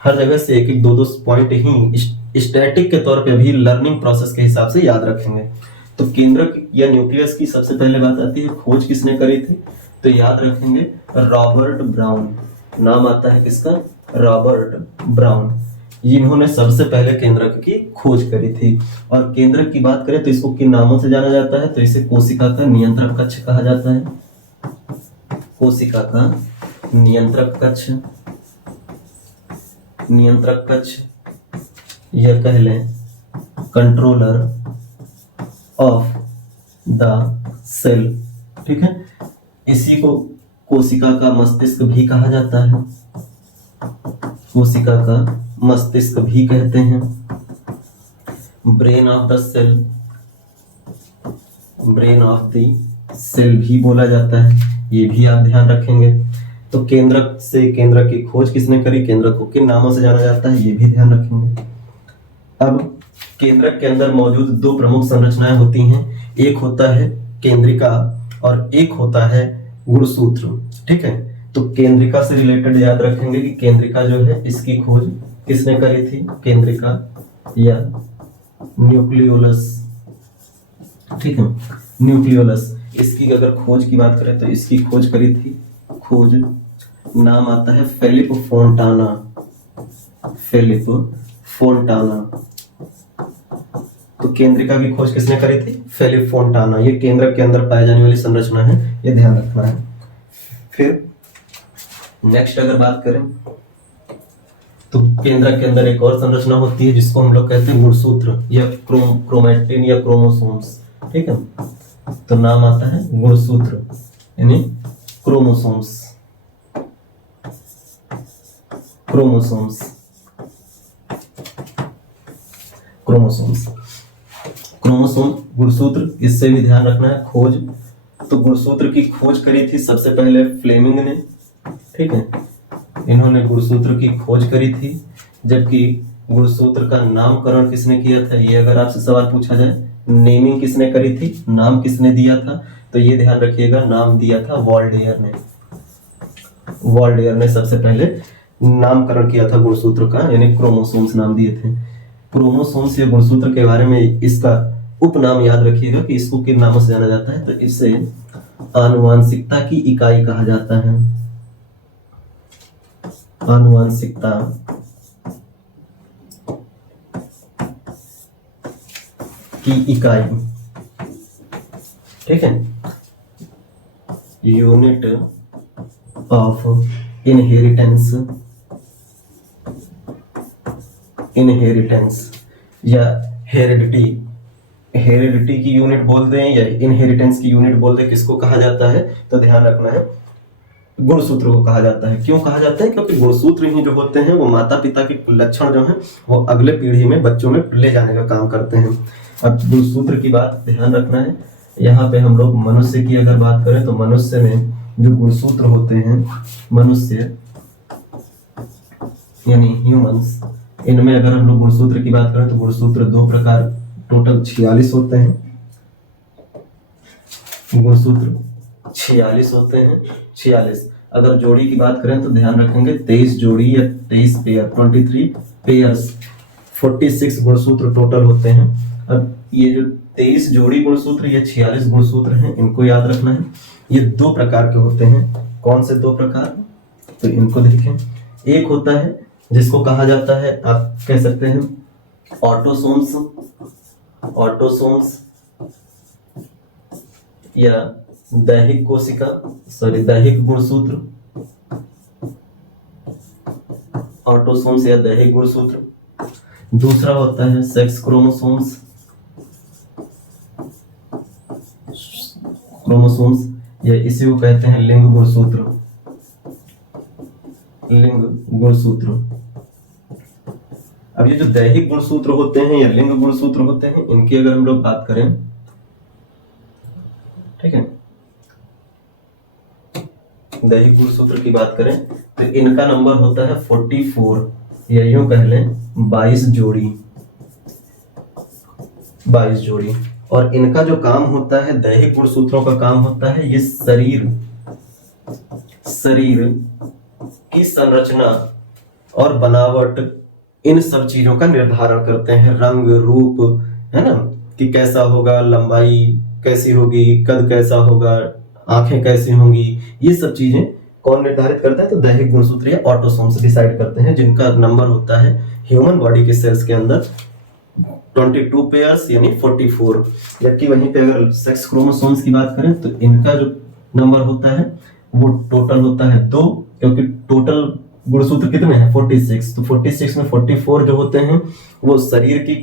हर जगह से एक एक दो दो पॉइंट ही स्टैटिक के तौर पे अभी लर्निंग प्रोसेस के हिसाब से याद रखेंगे। तो केंद्रक या न्यूक्लियस की सबसे पहले बात आती है, खोज किसने करी थी, तो याद रखेंगे रॉबर्ट ब्राउन, नाम आता है किसका, रॉबर्ट ब्राउन। इन्होंने सबसे पहले केंद्रक की खोज करी थी। और केंद्रक की बात करें तो इसको किन नामों से जाना जाता है, तो इसे कोशिका का नियंत्रक कक्ष कहा जाता है, कोशिका का नियंत्रक कक्ष, नियंत्रक कक्ष, यह कह लें कंट्रोलर ऑफ द सेल, ठीक है। इसी को कोशिका का मस्तिष्क भी कहा जाता है, कोशिका का मस्तिष्क भी कहते हैं, brain of the cell, brain of the cell भी बोला जाता है, ये भी आप ध्यान रखेंगे। तो केंद्रक से, केंद्रक की खोज किसने करी, केंद्रक को किन नामों से जाना जाता है, ये भी ध्यान रखेंगे। अब केंद्रक के अंदर मौजूद दो प्रमुख संरचनाएं होती हैं, एक होता है केंद्रिका और एक होता है गुणसूत्र, ठीक है। तो केंद्रिका से रिलेटेड याद रखेंगे कि केंद्रिका जो है इसकी खोज किसने करी थी, केंद्रिका या न्यूक्लियोलस, ठीक है, न्यूक्लियोलस। इसकी अगर खोज की बात करें तो इसकी खोज करी थी, खोज नाम आता है फिलिप फोंटाना, फिलिप फोंटाना। तो केंद्रिका की खोज किसने करी थी, फिलिप फोंटाना। ये केंद्रक के अंदर पाई जाने वाली संरचना है, ये ध्यान रखना है। फिर नेक्स्ट अगर बात करें तो केंद्रक के अंदर एक और संरचना होती है जिसको हम लोग कहते हैं गुणसूत्र या क्रोमैटिन या क्रोमोसोम्स, ठीक है। तो नाम आता है गुणसूत्र यानी क्रोमोसोम्स, क्रोमोसोम्स, क्रोमोसोम्स, क्रोमोसोम, गुणसूत्र, इससे भी ध्यान रखना है। खोज, तो गुणसूत्र की खोज करी थी सबसे पहले फ्लेमिंग ने, ठीक है, इन्होंने गुणसूत्र की खोज करी थी। जबकि गुणसूत्र का नामकरण किसने किया था, ये अगर आपसे सवाल पूछा जाए, नेमिंग किसने करी थी, नाम किसने दिया था, तो ये ध्यान रखिएगा, नाम दिया था वॉल्डेयर ने। वॉल्डेयर ने सबसे पहले नामकरण किया था गुणसूत्र का, यानी क्रोमोसोम्स नाम दिए थे। क्रोमोसोम्स या गुणसूत्र के बारे में इसका उपनाम याद रखिएगा कि इसको किन नामों से जाना जाता है, तो इसे आनुवांशिकता की इकाई कहा जाता है, आनुवांशिकता की इकाई, ठीक है, यूनिट ऑफ इनहेरिटेंस या हेरिडिटी। हेरिडिटी की यूनिट बोल दें या इनहेरिटेंस की यूनिट बोल दें, किसको कहा जाता है? तो ध्यान रखना है, गुणसूत्र को कहा जाता है। क्यों कहा जाता है? क्योंकि गुणसूत्र ही जो होते हैं वो माता पिता के लक्षण जो हैं वो अगले पीढ़ी में बच्चों में ले जाने का काम करते हैं। अब गुणसूत्र की बात ध्यान रखना है। यहाँ पे हम लोग मनुष्य की अगर बात करें तो मनुष्य में जो गुणसूत्र होते हैं, मनुष्य यानी ह्यूमंस, इनमें अगर हम लोग गुणसूत्र की बात करें तो गुणसूत्र दो प्रकार, टोटल 46 होते हैं। गुणसूत्र 46 होते हैं, 46। अगर जोड़ी की बात करें तो ध्यान रखेंगे 23 जोड़ी या 23 पेयर, 23 पेयर्स, 46 गुणसूत्र टोटल होते हैं। अब ये जो 23 जोड़ी गुणसूत्र या 46 गुणसूत्र हैं, इनको याद रखना है। ये दो प्रकार के होते हैं। कौन से दो प्रकार? तो इनको देखें। एक होता है जिसको कहा जाता है, आप कह सकते हैं ऑटोसोम्स, ऑटोसोम्स या दैहिक कोशिका, दैहिक गुणसूत्र, ऑटोसोम्स या दैहिक गुणसूत्र। दूसरा होता है सेक्स क्रोमोसोम्स, क्रोमोसोम्स या इसी को कहते हैं लिंग गुणसूत्र, लिंग गुणसूत्र। अब ये जो दैहिक गुणसूत्र होते हैं या लिंग गुणसूत्र होते हैं, इनकी अगर हम लोग बात करें, ठीक है, दैहिक गुणसूत्र की बात करें तो इनका नंबर होता है 44 या यूं कह लें 22 जोड़ी, 22 जोड़ी। और इनका जो काम होता है, दैहिक गुणसूत्रों का काम होता है, ये शरीर की संरचना और बनावट, इन सब चीजों का निर्धारण करते हैं। रंग रूप, है ना, कि कैसा होगा, लंबाई कैसी होगी, कद कैसा होगा, आंखें कैसी होंगी, ये सब चीजें कौन निर्धारित करता है? तो दैहिक गुणसूत्र या ऑटोसोम्स डिसाइड करते हैं, जिनका नंबर होता है ह्यूमन बॉडी के सेल्स के अंदर 22 पेयर्स यानी 44। जबकि वहीं पे अगर सेक्स क्रोमोसोम्स की बात करें तो इनका जो नंबर होता है वो टोटल होता है 2, क्योंकि टोटल गुणसूत्र कितने हैं? 46। तो 46 में 44 जो होते हैं वो शरीर की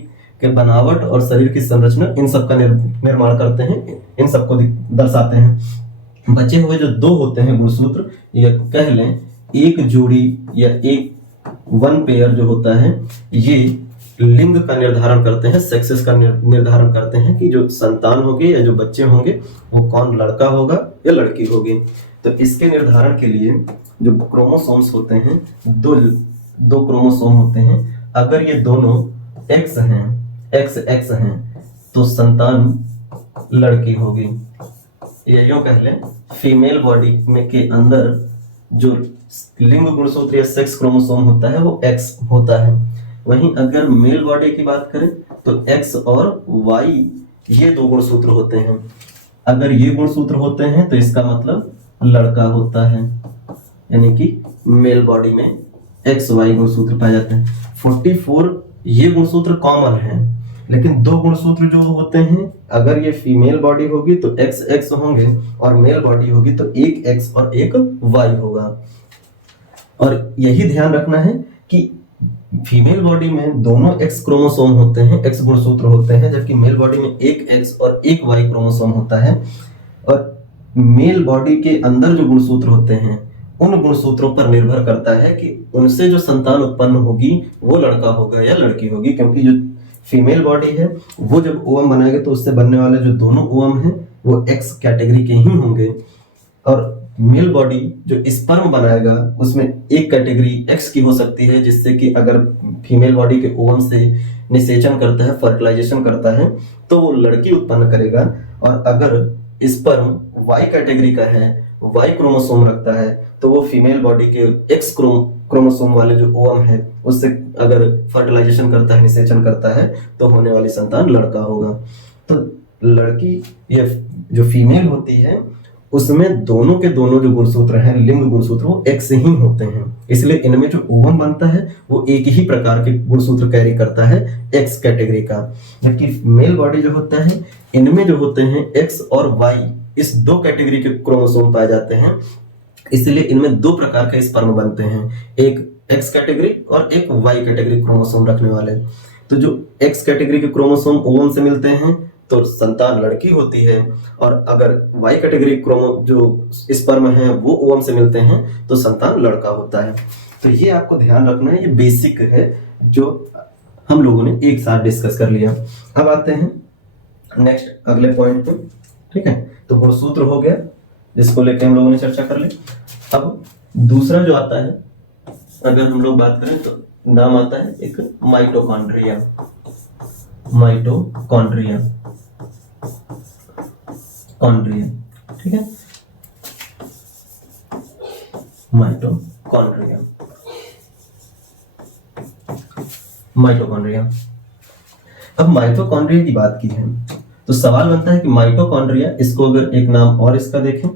के बनावट और शरीर की संरचना, इन सब का निर्माण करते हैं, इन सबको दर्शाते हैं। बचे हुए जो 2 होते हैं गुणसूत्र, या कह लें एक जोड़ी या एक वन पेयर जो होता है, ये लिंग का निर्धारण करते हैं, सेक्सेस का निर्धारण करते हैं कि जो संतान होगी या जो बच्चे होंगे वो कौन लड़का होगा या लड़की होगी। तो इसके निर्धारण के लिए जो क्रोमोसोम्स होते हैं, दो क्रोमोसोम होते हैं। अगर ये दोनों एक्स हैं, एक्स हैं, तो संतान लड़की होगी। या यूं कह लें फीमेल बॉडी में के अंदर जो लिंग गुणसूत्र या सेक्स क्रोमोसोम होता है वो एक्स होता है। वहीं अगर मेल बॉडी की बात करें तो एक्स और वाई ये 2 गुणसूत्र होते हैं। अगर ये गुणसूत्र होते हैं तो इसका मतलब लड़का होता है, यानी कि मेल बॉडी में एक्स वाई गुणसूत्र पाए जाते हैं। 44 ये गुणसूत्र कॉमन है, लेकिन 2 गुणसूत्र जो होते हैं, अगर ये फीमेल बॉडी होगी तो एक्स एक्स होंगे और मेल बॉडी होगी तो एक एक्स और एक वाई होगा। और यही ध्यान रखना है कि फीमेल बॉडी में दोनों एक्स क्रोमोसोम होते हैं, एक्स गुणसूत्र होते हैं, जबकि मेल बॉडी में एक एक्स और एक वाई क्रोमोसोम होता है। और मेल बॉडी के अंदर जो गुणसूत्र होते हैं उन गुणसूत्रों पर निर्भर करता है कि उनसे जो संतान उत्पन्न होगी वो लड़का होगा या लड़की होगी, क्योंकि जो फीमेल बॉडी है वो जब ओवम बनाएगा तो उससे बनने वाले जो दोनों ओवम हैं वो एक्स कैटेगरी के ही होंगे, और मेल बॉडी जो स्पर्म बनाएगा उसमें एक कैटेगरी एक्स की हो सकती है, जिससे कि अगर फीमेल बॉडी के ओवम से निषेचन करता है, फर्टिलाइजेशन करता है, तो वो लड़की उत्पन्न करेगा। और अगर स्पर्म वाई कैटेगरी का है, वाई क्रोमोसोम रखता है, तो वो फीमेल बॉडी के एक्स क्रोमोसोम वाले जो ओवम है उससे अगर फर्टिलाइजेशन करता है, निषेचन करता है, तो होने वाली संतान लड़का होगा। तो लड़की या जो फीमेल होती है उसमें दोनों के दोनों जो गुणसूत्र हैं, लिंग गुणसूत्र, वो एक्स ही होते हैं, इसलिए इनमें जो ओवम बनता है वो एक ही प्रकार के गुणसूत्र कैरी करता है, एक्स कैटेगरी का। जबकि मेल बॉडी जो होता है इनमें जो होते हैं एक्स और वाई, इस 2 कैटेगरी के क्रोमोसोम पाए जाते हैं। इसलिए इनमें दो प्रकार के स्पर्म बनते हैं, एक एक्स कैटेगरी और एक वाई कैटेगरी क्रोमोसोम रखने वाले। तो जो एक्स कैटेगरी के क्रोमोसोम ओवम से मिलते हैं तो संतान लड़की होती है, और अगर वाई कैटेगरी क्रोमो जो स्पर्म है वो ओवम से मिलते हैं तो संतान लड़का होता है। तो ये आपको ध्यान रखना है, ये बेसिक है जो हम लोगों ने एक साथ डिस्कस कर लिया। अब आते हैं नेक्स्ट अगले पॉइंट पे, ठीक है। तो गुणसूत्र हो गया जिसको लेकर हम लोगों ने चर्चा कर ली। अब दूसरा जो आता है, अगर हम लोग बात करें तो नाम आता है एक माइटोकॉन्ड्रिया। माइटोकॉन्ड्रिया, कॉन्ड्रिया, ठीक है, माइटोकॉन्ड्रिया, माइटोकॉन्ड्रिया। अब माइटोकॉन्ड्रिया की बात की है तो सवाल बनता है कि माइटोकॉन्ड्रिया, इसको अगर एक नाम और इसका देखें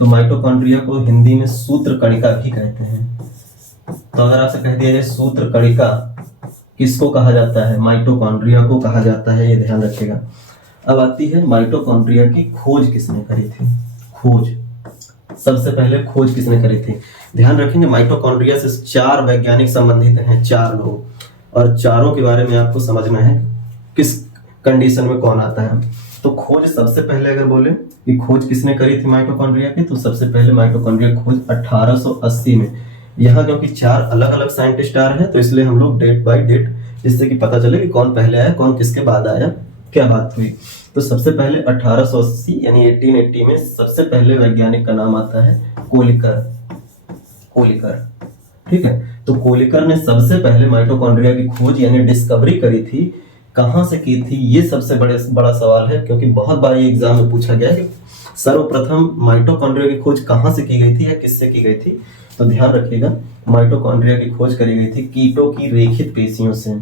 तो माइटोकॉन्ड्रिया को हिंदी में सूत्र कणिका भी कहते हैं। तो अगर आपसे कह दिया जाए सूत्र कणिका किसको कहा जाता है, माइटोकॉन्ड्रिया को कहा जाता है, ये ध्यान रखिएगा। अब आती है माइटोकॉन्ड्रिया की खोज किसने करी थी। खोज, सबसे पहले खोज किसने करी थी, ध्यान रखेंगे माइटोकॉन्ड्रिया से 4 वैज्ञानिक संबंधित हैं, 4 लोग, और चारों के बारे में आपको समझना है किस कंडीशन में कौन आता है। तो खोज सबसे पहले अगर बोले कि खोज किसने करी थी माइटोकॉन्ड्रिया की, तो सबसे पहले माइटोकॉन्ड्रिया खोज 1880 में। यहाँ क्योंकि 4 अलग अलग साइंटिस्ट आ रहे हैं तो इसलिए हम लोग डेट बाय डेट, जिससे कि पता चले कि कौन पहले आया कौन किसके बाद आया, क्या बात हुई। तो सबसे पहले 1880 यानी 1880 में सबसे पहले वैज्ञानिक का नाम आता है कोलिकर। कोलिकर, ठीक है। तो कोलिकर ने सबसे पहले माइटोकॉन्ड्रिया की खोज यानी डिस्कवरी करी थी। कहां से की थी, ये सबसे बड़ा सवाल है, क्योंकि बहुत बार ये एग्जाम में पूछा गया है कि सर्वप्रथम माइटोकॉन्ड्रिया की खोज कहां से की गई थी या किससे की गई थी। तो ध्यान रखिएगा, माइटोकॉन्ड्रिया की खोज करी गई थी कीटों की रेखित पेशियों से।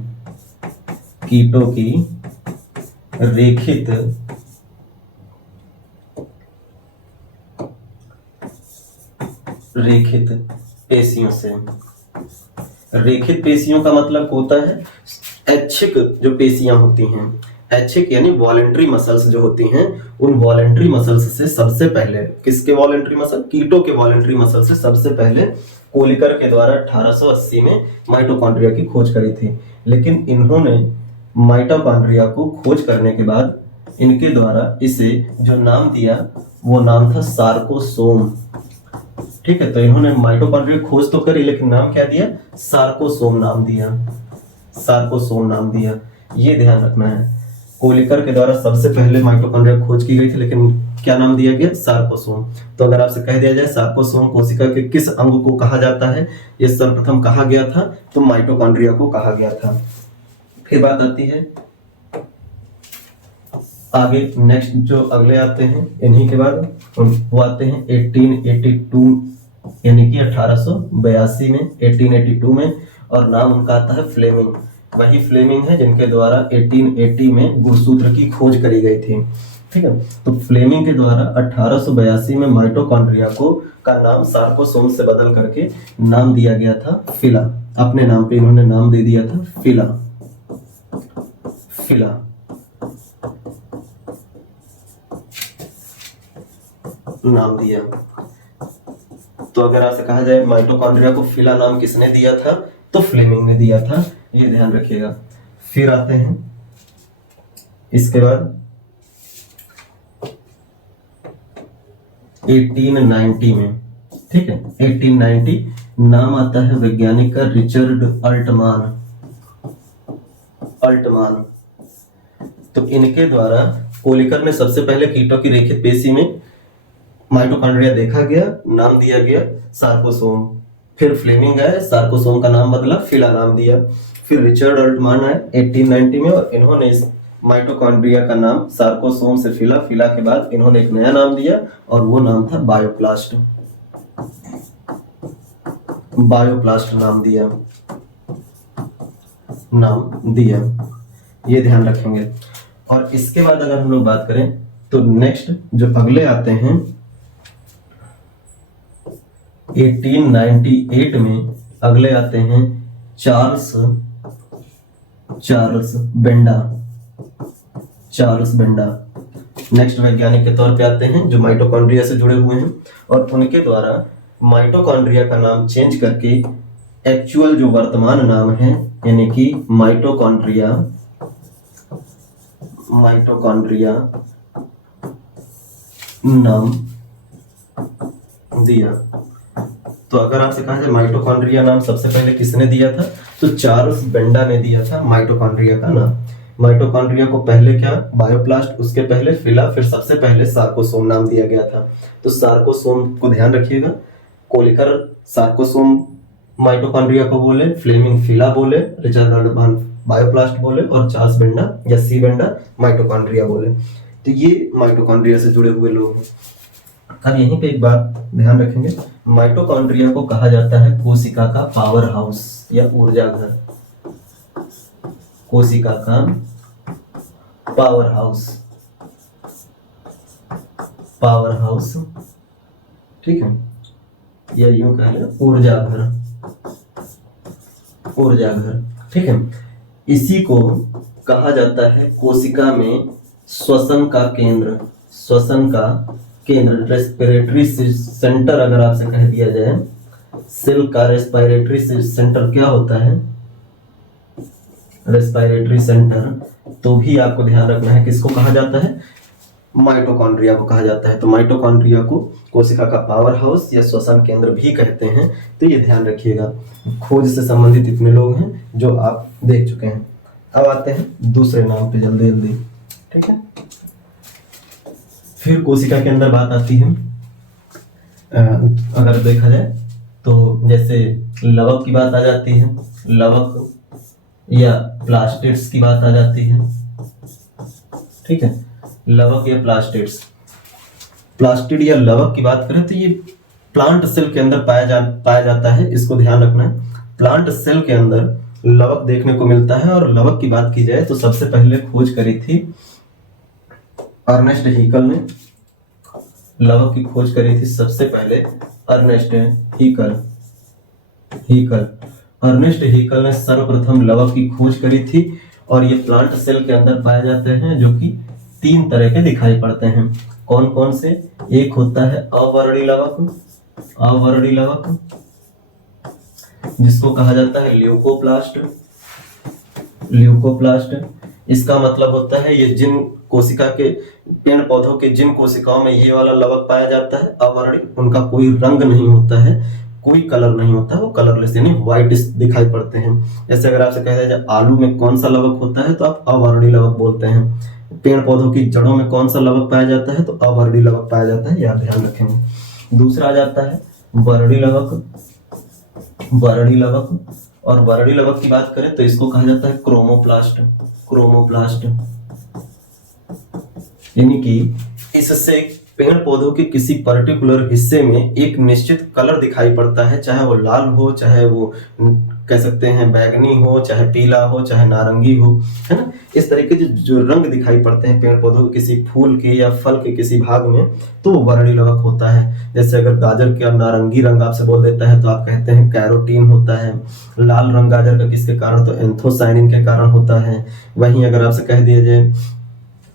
कीटों की रेखित पेशियों से। रेखित पेशियों का मतलब होता है ऐच्छिक जो पेशियां होती हैं, ऐच्छिक यानी वॉलेंट्री मसल्स जो होती हैं, उन वॉलेंट्री मसल्स से सबसे पहले, किसके वॉलेंट्री मसल, कीटों के वॉलेंट्री मसल से सबसे पहले कोलिकर के द्वारा 1880 में माइटोकॉन्ड्रिया की खोज करी थी। लेकिन इन्होंने माइटोकॉन्ड्रिया को खोज करने के बाद इनके द्वारा इसे जो नाम दिया वो नाम था सार्कोसोम, ठीक है। तो इन्होंने माइटोकॉन्ड्रिया खोज तो करी लेकिन नाम क्या दिया, सार्कोसोम नाम दिया, सार्कोसोम नाम दिया। ये ध्यान रखना है, कोलिकर के द्वारा सबसे पहले माइटोकॉन्ड्रिया खोज की गई थी लेकिन क्या नाम दिया गया, सार्कोसोम। तो अगर आपसे कह दिया जाए सार्कोसोम कोशिका के किस अंग को कहा जाता है, ये सर्वप्रथम कहा गया था तो माइटोकॉन्ड्रिया को कहा गया था। फिर बात आती है आगे, नेक्स्ट जो अगले आते हैं इन्हीं के बाद वो आते हैं 1882 यानी कि 1882 में, 1882 में, और नाम उनका आता है फ्लेमिंग। वही फ्लेमिंग है जिनके द्वारा 1880 में गुणसूत्र की खोज करी गई थी, ठीक है। तो फ्लेमिंग के द्वारा 1882 में माइटोकॉन्ड्रिया को का नाम सार्कोसोम से बदल करके नाम दिया गया था फिला। अपने नाम पे इन्होंने नाम दे दिया था फिला, फिला। नाम दिया। तो अगर आपसे कहा जाए माइटोकॉन्ड्रिया को फिला नाम किसने दिया था, तो फ्लेमिंग ने दिया था, ये ध्यान रखिएगा। फिर आते हैं इसके बाद 1890 में, ठीक है, 1890 नाम आता है वैज्ञानिक का रिचर्ड अल्टमान। अल्टमान, तो इनके द्वारा कोलिकर ने सबसे पहले कीटों की रेखित पेशी में माइटोकॉन्ड्रिया देखा गया, नाम दिया गया सार्कोसोम। फिर फ्लेमिंग आए, सार्कोसोम का नाम बदला, फिला नाम दिया। फिर रिचर्ड अल्टमान आए 1890 में और इन्होंने इस माइटोकॉन्ड्रिया का नाम सार्कोसोम से फिला, फिला के बाद इन्होंने एक नया नाम दिया और वो नाम था बायोप्लास्ट। बायोप्लास्ट नाम दिया, ये ध्यान रखेंगे। और इसके बाद अगर हम लोग बात करें तो नेक्स्ट जो अगले आते हैं 1898 में अगले आते हैं Charles Benda. Charles Benda next वैज्ञानिक के तौर पे आते हैं जो माइटोकॉन्ड्रिया से जुड़े हुए हैं और उनके द्वारा माइटोकॉन्ड्रिया का नाम चेंज करके एक्चुअल जो वर्तमान नाम है यानी कि माइटोकॉन्ड्रिया नाम दिया। तो अगर आपसे कहा जाए माइटोकॉन्ड्रिया नाम सबसे पहले किसने दिया था, तो चार्ल्स बेंडा ने दिया था माइटोकॉन्ड्रिया का नाम। माइटोकॉन्ड्रिया को पहले क्या बायोप्लास्ट, उसके पहले फिला, फिर सबसे पहले सार्कोसोम नाम दिया गया था। तो सार्कोसोम को ध्यान रखिएगा, कोलिकर सार्कोसोम माइटोकॉन्ड्रिया को बोले, फ्लेमिंग फिला बोले, रिचर्ड अर्डमान बायोप्लास्ट बोले और चार्ल्स बेंडा या सी बेंडा माइटोकॉन्ड्रिया बोले। तो ये माइटोकॉन्ड्रिया से जुड़े हुए लोग हैं। अब यहीं पे एक बात ध्यान रखेंगे, माइटोकॉन्ड्रिया को कहा जाता है कोशिका का पावर हाउस या ऊर्जा घर। कोशिका का पावर हाउस, ठीक है, या यूं कह लें ऊर्जा घर, ठीक है। इसी को कहा जाता है कोशिका में श्वसन का केंद्र, रेस्पिरेटरी सेंटर। अगर आपसे कह दिया जाए सेल का रेस्पिरेटरी सेंटर क्या होता है, रेस्पिरेटरी सेंटर, तो भी आपको ध्यान रखना है किसको कहा जाता है, माइटोकॉन्ड्रिया को कहा जाता है। तो माइटोकॉन्ड्रिया को कोशिका का पावर हाउस या श्वसन केंद्र भी कहते हैं। तो ये ध्यान रखिएगा, खोज से संबंधित इतने लोग हैं जो आप देख चुके हैं। अब आते हैं दूसरे नाम पे जल्दी, ठीक है। फिर कोशिका के अंदर बात आती है, अगर देखा जाए तो जैसे लवक की बात आ जाती है, लवक या प्लास्टिड्स की बात आ जाती है, ठीक है। लवक या प्लास्टिड या लवक की बात करें तो ये प्लांट सेल के अंदर पाया जाता है। इसको ध्यान रखना है, प्लांट सेल के अंदर लवक देखने को मिलता है। और लवक की बात की जाए तो सबसे पहले खोज करी थी अर्नेस्ट हीकल ने। लवक की खोज करी थी सबसे पहले अर्नेस्ट हीकल ने सर्वप्रथम लवक की खोज करी थी। और ये प्लांट सेल के अंदर पाए जाते हैं, जो कि 3 तरह के दिखाई पड़ते हैं। कौन कौन से, एक होता है अवर्णी लवक, जिसको कहा जाता है ल्यूकोप्लास्ट। इसका मतलब होता है ये जिन कोशिका के पेड़ पौधों के जिन कोशिकाओं में ये वाला लवक पाया जाता है अवर्णी, उनका कोई रंग नहीं होता है, कोई कलर नहीं होता, वो कलरलेस यानी व्हाइट दिखाई पड़ते हैं। जैसे अगर आपसे कहा जाए आलू में कौन सा लवक होता है तो आप अवर्णी लवक बोलते हैं। पेड़ पौधों की जड़ों में कौन सा लवक पाया जाता है तो अवर्णी लवक पाया जाता है, यह ध्यान रखेंगे। दूसरा आ जाता है वर्णी लवक। और वर्णी लवक की बात करें तो इसको कहा जाता है क्रोमोप्लास्ट, यानी कि इससे पेड़ पौधों के किसी पर्टिकुलर हिस्से में एक निश्चित कलर दिखाई पड़ता है, चाहे वो लाल हो, चाहे वो कह सकते हैं बैगनी हो, चाहे पीला हो, चाहे नारंगी हो, है ना। इस तरीके के जो रंग दिखाई पड़ते हैं पेड़ पौधों के किसी फूल के या फल के किसी भाग में, तो वो वर्णी लवक होता है। जैसे अगर गाजर का नारंगी रंग आपसे बोल देता है तो आप कहते हैं कैरोटीन होता है। लाल रंग गाजर का किसके कारण, तो एंथोसायनिन के कारण होता है। वहीं अगर आपसे कह दिया जाए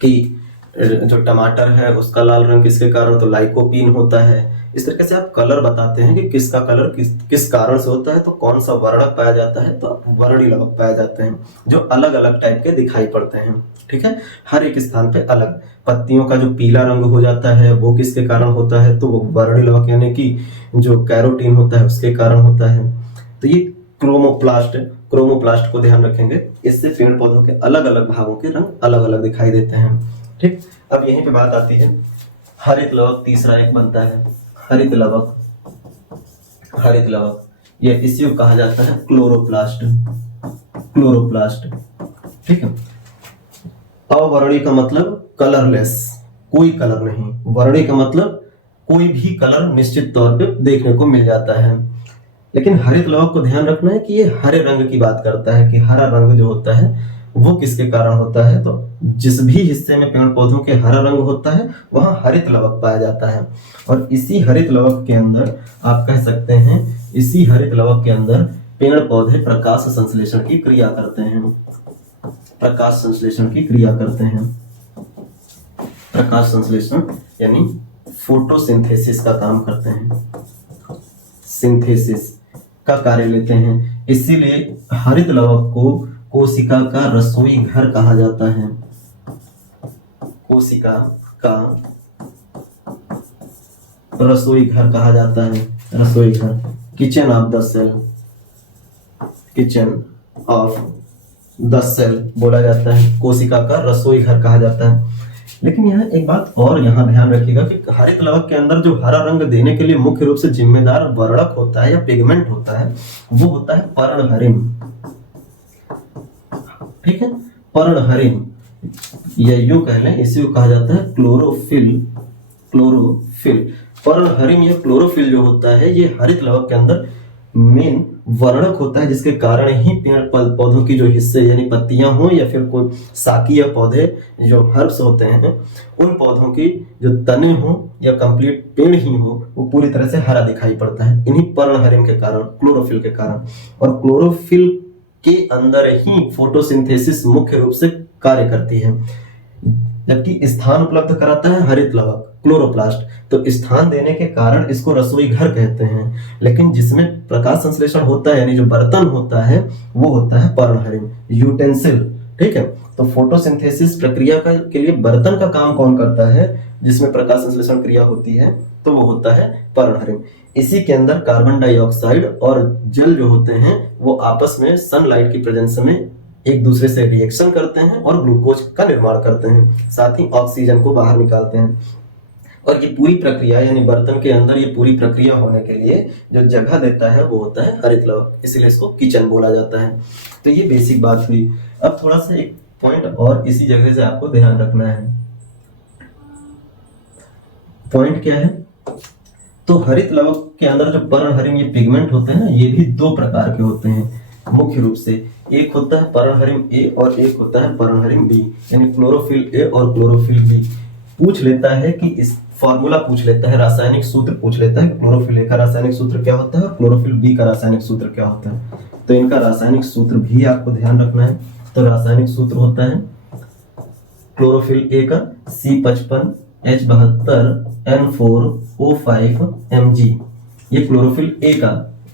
कि जो टमाटर है उसका लाल रंग किसके कारण, तो लाइकोपीन होता है। इस तरीके से आप कलर बताते हैं कि किसका कलर किस कारण से होता है, तो कौन सा वर्णक पाया जाता है, तो वर्णी लवक पाए जाते हैं, जो अलग अलग टाइप के दिखाई पड़ते हैं, ठीक है। हर एक स्थान पे अलग। पत्तियों का जो पीला रंग हो जाता है वो किसके कारण होता है, तो वो वर्णी लवक यानी कि जो कैरोटीन होता है उसके कारण होता है। तो ये क्रोमोप्लास्ट को ध्यान रखेंगे, इससे पेड़ पौधों के अलग अलग भागों के रंग अलग अलग दिखाई देते हैं, ठीक। अब यहीं पे बात आती है हरित लवक, तीसरा एक बनता है हरित लवक, या इसी को कहा जाता है क्लोरोप्लास्ट, ठीक है। अवर्णी का मतलब कलरलेस, कोई कलर नहीं। वर्णी का मतलब कोई भी कलर निश्चित तौर पे देखने को मिल जाता है। लेकिन हरित लवक को ध्यान रखना है कि ये हरे रंग की बात करता है, कि हरा रंग जो होता है वो किसके कारण होता है, तो जिस भी हिस्से में पेड़ पौधों के हरा रंग होता है वहां हरित लवक पाया जाता है। और इसी हरित लवक के अंदर आप कह सकते हैं, इसी हरित लवक के अंदर पेड़ पौधे प्रकाश संश्लेषण की क्रिया करते हैं, प्रकाश संश्लेषण यानी फोटोसिंथेसिस का काम करते हैं, सिंथेसिस का कार्य लेते हैं। इसीलिए हरित लवक को कोशिका का रसोई घर कहा जाता है। कोशिका का रसोई घर कहा जाता है। रसोई घर, kitchen of the cell, kitchen of the cell बोला जाता है। कोशिका का रसोई घर कहा जाता है। लेकिन यहाँ एक बात और यहाँ ध्यान रखिएगा कि हरित लवक के अंदर जो हरा रंग देने के लिए मुख्य रूप से जिम्मेदार वर्णक होता है या पिगमेंट होता है, वो होता है पर्णहरिम। ठीक है, पर्णहरिम या यूं कह लें, इसी को कहा जाता है क्लोरोफिल। क्लोरोफिल, पर्णहरिम या क्लोरोफिल जो होता है, ये हरित लवक के अंदर मेन वर्णक होता है, जिसके कारण ही पेड़ पौधों की जो हिस्से यानी पत्तियां हो या फिर कोई साकी या पौधे जो हर्ब्स होते हैं, उन पौधों की जो तने हो या कंप्लीट पेड़ ही हो, वो पूरी तरह से हरा दिखाई पड़ता है इन्हीं पर्णहरिम के कारण, क्लोरोफिल के कारण। और क्लोरोफिल के अंदर ही फोटोसिंथेसिस मुख्य रूप से कार्य करती है, जबकि स्थान उपलब्ध कराता है हरित लवक क्लोरोप्लास्ट। तो स्थान देने के कारण इसको रसोई घर कहते हैं। लेकिन जिसमें प्रकाश संश्लेषण होता है यानी जो बर्तन होता है, वो होता है पर्णहरिम, यूटेंसिल। ठीक है, तो फोटोसिंथेसिस प्रक्रिया के लिए बर्तन का काम कौन करता है, जिसमें प्रकाश संश्लेषण क्रिया होती है, तो वो होता है पर्णहरिम। इसी के अंदर कार्बन डाइऑक्साइड और जल जो होते हैं, वो आपस में सनलाइट की प्रेजेंस में एक दूसरे से रिएक्शन करते हैं और ग्लूकोज का निर्माण करते हैं, साथ ही ऑक्सीजन को बाहर निकालते हैं। और ये पूरी प्रक्रिया यानी बर्तन के अंदर ये पूरी प्रक्रिया होने के लिए जो जगह देता है, वो होता है हरित लवक, इसीलिए इसको किचन बोला जाता है। तो ये बेसिक बात हुई। अब थोड़ा सा एक पॉइंट और इसी जगह से आपको ध्यान रखना है। पॉइंट क्या है, तो हरित लवक के अंदर जो पर्णहरिम ये पिगमेंट होते हैं ना, ये भी दो प्रकार के होते हैं मुख्य रूप से। एक होता है पर्णहरिम ए और एक होता है पर्णहरिम बी, यानी क्लोरोफिल ए और क्लोरोफिल बी। पूछ लेता है कि इस फॉर्मूला पूछ लेता है, रासायनिक सूत्र पूछ लेता है, क्लोरोफिल ए का रासायनिक सूत्र क्या होता है और क्लोरोफिल बी का रासायनिक सूत्र क्या होता है। तो इनका रासायनिक सूत्र भी आपको ध्यान रखना है। तो रासायनिक सूत्र होता है क्लोरोफिल ए का C55H72N4O5 Mg, ये क्लोरोफिल ए का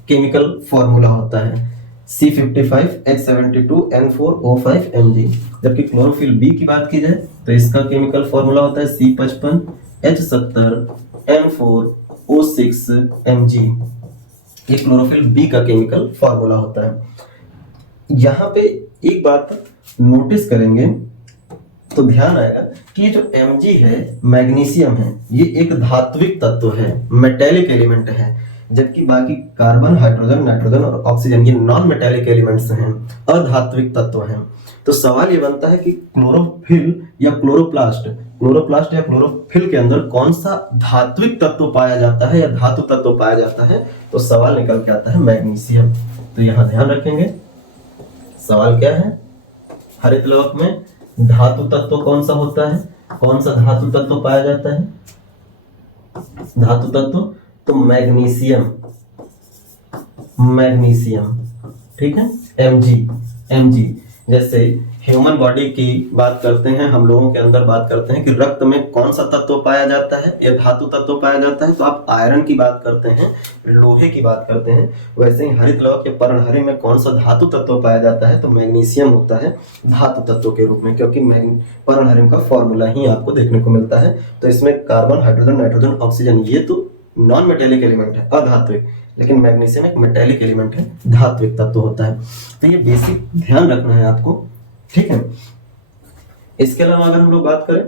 केमिकल फॉर्मूला होता है, C55H72N4O5 Mg। जबकि क्लोरोफिल बी की बात की जाए तो इसका केमिकल फॉर्मूला होता है C55H70N4O6 Mg। ये क्लोरोफिल बी का केमिकल फॉर्मूला होता है। यहाँ पे एक बात नोटिस करेंगे तो ध्यान आएगा कि ये जो Mg है, मैग्नीशियम है, ये एक धात्विक तत्व है, मेटेलिक एलिमेंट है, जबकि बाकी कार्बन, हाइड्रोजन, नाइट्रोजन और ऑक्सीजन ये नॉन मेटेलिक एलिमेंट्स हैं, अधात्विक तत्व हैं। तो सवाल ये बनता है कि क्लोरोफिल या क्लोरोप्लास्ट या क्लोरोफिल के अंदर कौन सा धात्विक तत्व पाया जाता है या धातु तत्व पाया जाता है, तो सवाल निकल के आता है मैग्नीशियम। तो यहाँ ध्यान रखेंगे, सवाल क्या है, हरित लवक में धातु तत्व कौन सा होता है, कौन सा धातु तत्व पाया जाता है, धातु तत्व तो मैग्नीशियम, ठीक है, Mg। जैसे ह्यूमन बॉडी की बात करते हैं, हम लोगों के अंदर बात करते हैं कि रक्त में कौन सा तत्व पाया जाता है या धातु तत्व पाया जाता है, तो आप आयरन की बात करते हैं, लोहे की बात करते हैं। वैसे ही हरित लवक के पर्णहरिम में कौन सा धातु तत्व पाया जाता है, तो मैग्नीशियम होता है धातु तत्व के रूप में, क्योंकि पर्णहरिम का फॉर्मूला ही आपको देखने को मिलता है। तो इसमें कार्बन, हाइड्रोजन, नाइट्रोजन, ऑक्सीजन ये तो नॉन मेटेलिक एलिमेंट है, अधात्विक, लेकिन मैग्नीशियम एक मेटेलिक एलिमेंट है, धात्विक तत्व होता है। तो ये बेसिक ध्यान रखना है आपको, ठीक है। इसके अलावा अगर हम लोग बात करें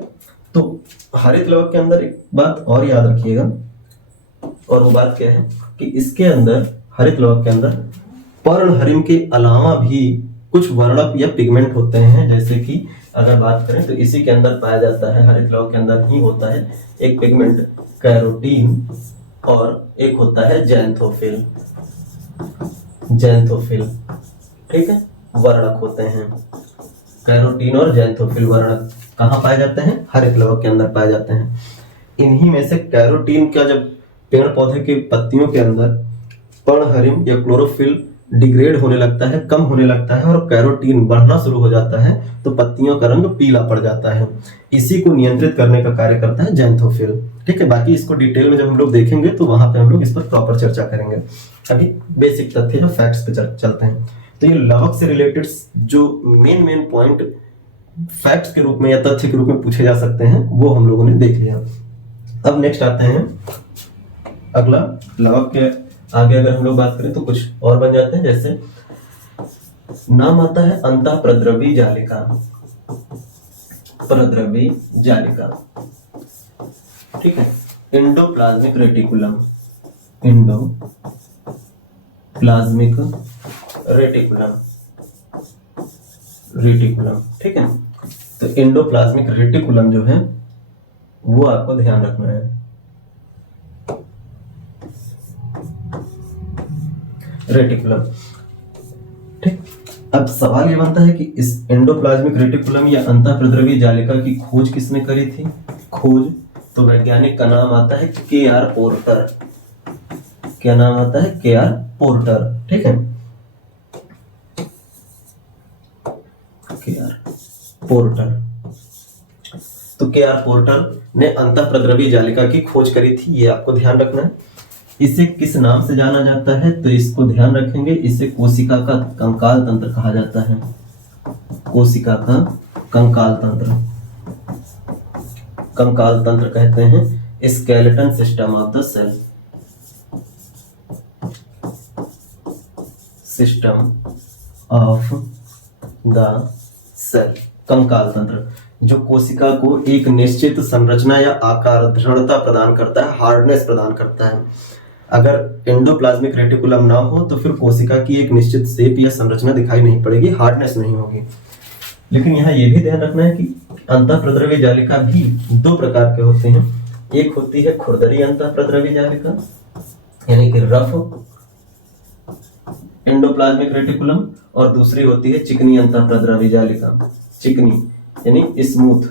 तो हरित लवक के अंदर एक बात और याद रखिएगा, और वो बात क्या है कि इसके अंदर, हरित लवक के अंदर पर्णहरिम के अलावा भी कुछ वर्णक या पिगमेंट होते हैं। जैसे कि अगर बात करें तो इसी के अंदर पाया जाता है, हरित लवक के अंदर ही होता है एक पिगमेंट कैरोटीन, और एक होता है जैंथोफिल, ठीक है, वर्णक होते हैं। कैरोटीन और जैंथोफिल वर्णक कहाँ पाए जाते हैं, हरित लवक के अंदर पाए जाते हैं। इन्हीं में से कैरोटीन का जब पेड़ पौधे की पत्तियों के अंदर पर्णहरिम या क्लोरोफिल डिग्रेड होने लगता है, कम होने लगता है और कैरोटीन बढ़ना शुरू हो जाता है तो पत्तियों का रंग पीला पड़ जाता है। इसी को नियंत्रित करने का कार्य करता है ज़ैंथोफिल। ठीक है, बाकी इसको डिटेल में जब हम लोग देखेंगे तो वहां पे हम लोग इस पर प्रॉपर चर्चा करेंगे। अभी बेसिक तथ्य जो फैक्ट्स पे चलते हैं। तो ये लवक से रिलेटेड जो मेन पॉइंट फैक्ट्स के रूप में या तथ्य के रूप में पूछे जा सकते हैं वो हम लोगों ने देख लिया। अब नेक्स्ट आते हैं अगला, लवक के आगे अगर हम लोग बात करें तो कुछ और बन जाते हैं, जैसे नाम आता है अंतःप्रद्रवी जालिका। प्रद्रवी जालिका, ठीक है, एंडोप्लाज्मिक रेटिकुलम, एंडोप्लाज्मिक रेटिकुलम, ठीक है। तो एंडोप्लाज्मिक रेटिकुलम जो है वो आपको ध्यान रखना है। रेटिकुलम, ठीक। अब सवाल ये बनता है कि इस एंडोप्लाज्मिक रेटिकुलम या अंतःप्रद्रवी जालिका की खोज किसने करी थी? खोज तो वैज्ञानिक का नाम आता है के.आर. पोर्टर। क्या नाम आता है? के.आर. पोर्टर, ठीक है, के.आर. पोर्टर। तो के.आर. पोर्टर ने अंतःप्रद्रवी जालिका की खोज करी थी, ये आपको ध्यान रखना है। इसे किस नाम से जाना जाता है? तो इसको ध्यान रखेंगे, इसे कोशिका का कंकाल तंत्र कहा जाता है। कोशिका का कंकाल तंत्र, कंकाल तंत्र कहते हैं skeleton system of the cell, system of the cell, कंकाल तंत्र, जो कोशिका को एक निश्चित संरचना या आकार, दृढ़ता प्रदान करता है, हार्डनेस प्रदान करता है। अगर एंडोप्लाज्मिक रेटिकुलम ना हो तो फिर कोशिका की एक निश्चित शेप या संरचना दिखाई नहीं पड़ेगी, हार्डनेस नहीं होगी। लेकिन यहाँ ये भी ध्यान रखना है कि अंतःप्रद्रवी जालिका भी दो प्रकार के होते हैं। एक होती है खुरदरी अंतःप्रद्रवी जालिका, यानी कि रफ एंडोप्लाज्मिक रेटिकुलम, और दूसरी होती है चिकनी अंतःप्रद्रवी जालिका। चिकनी यानी स्मूथ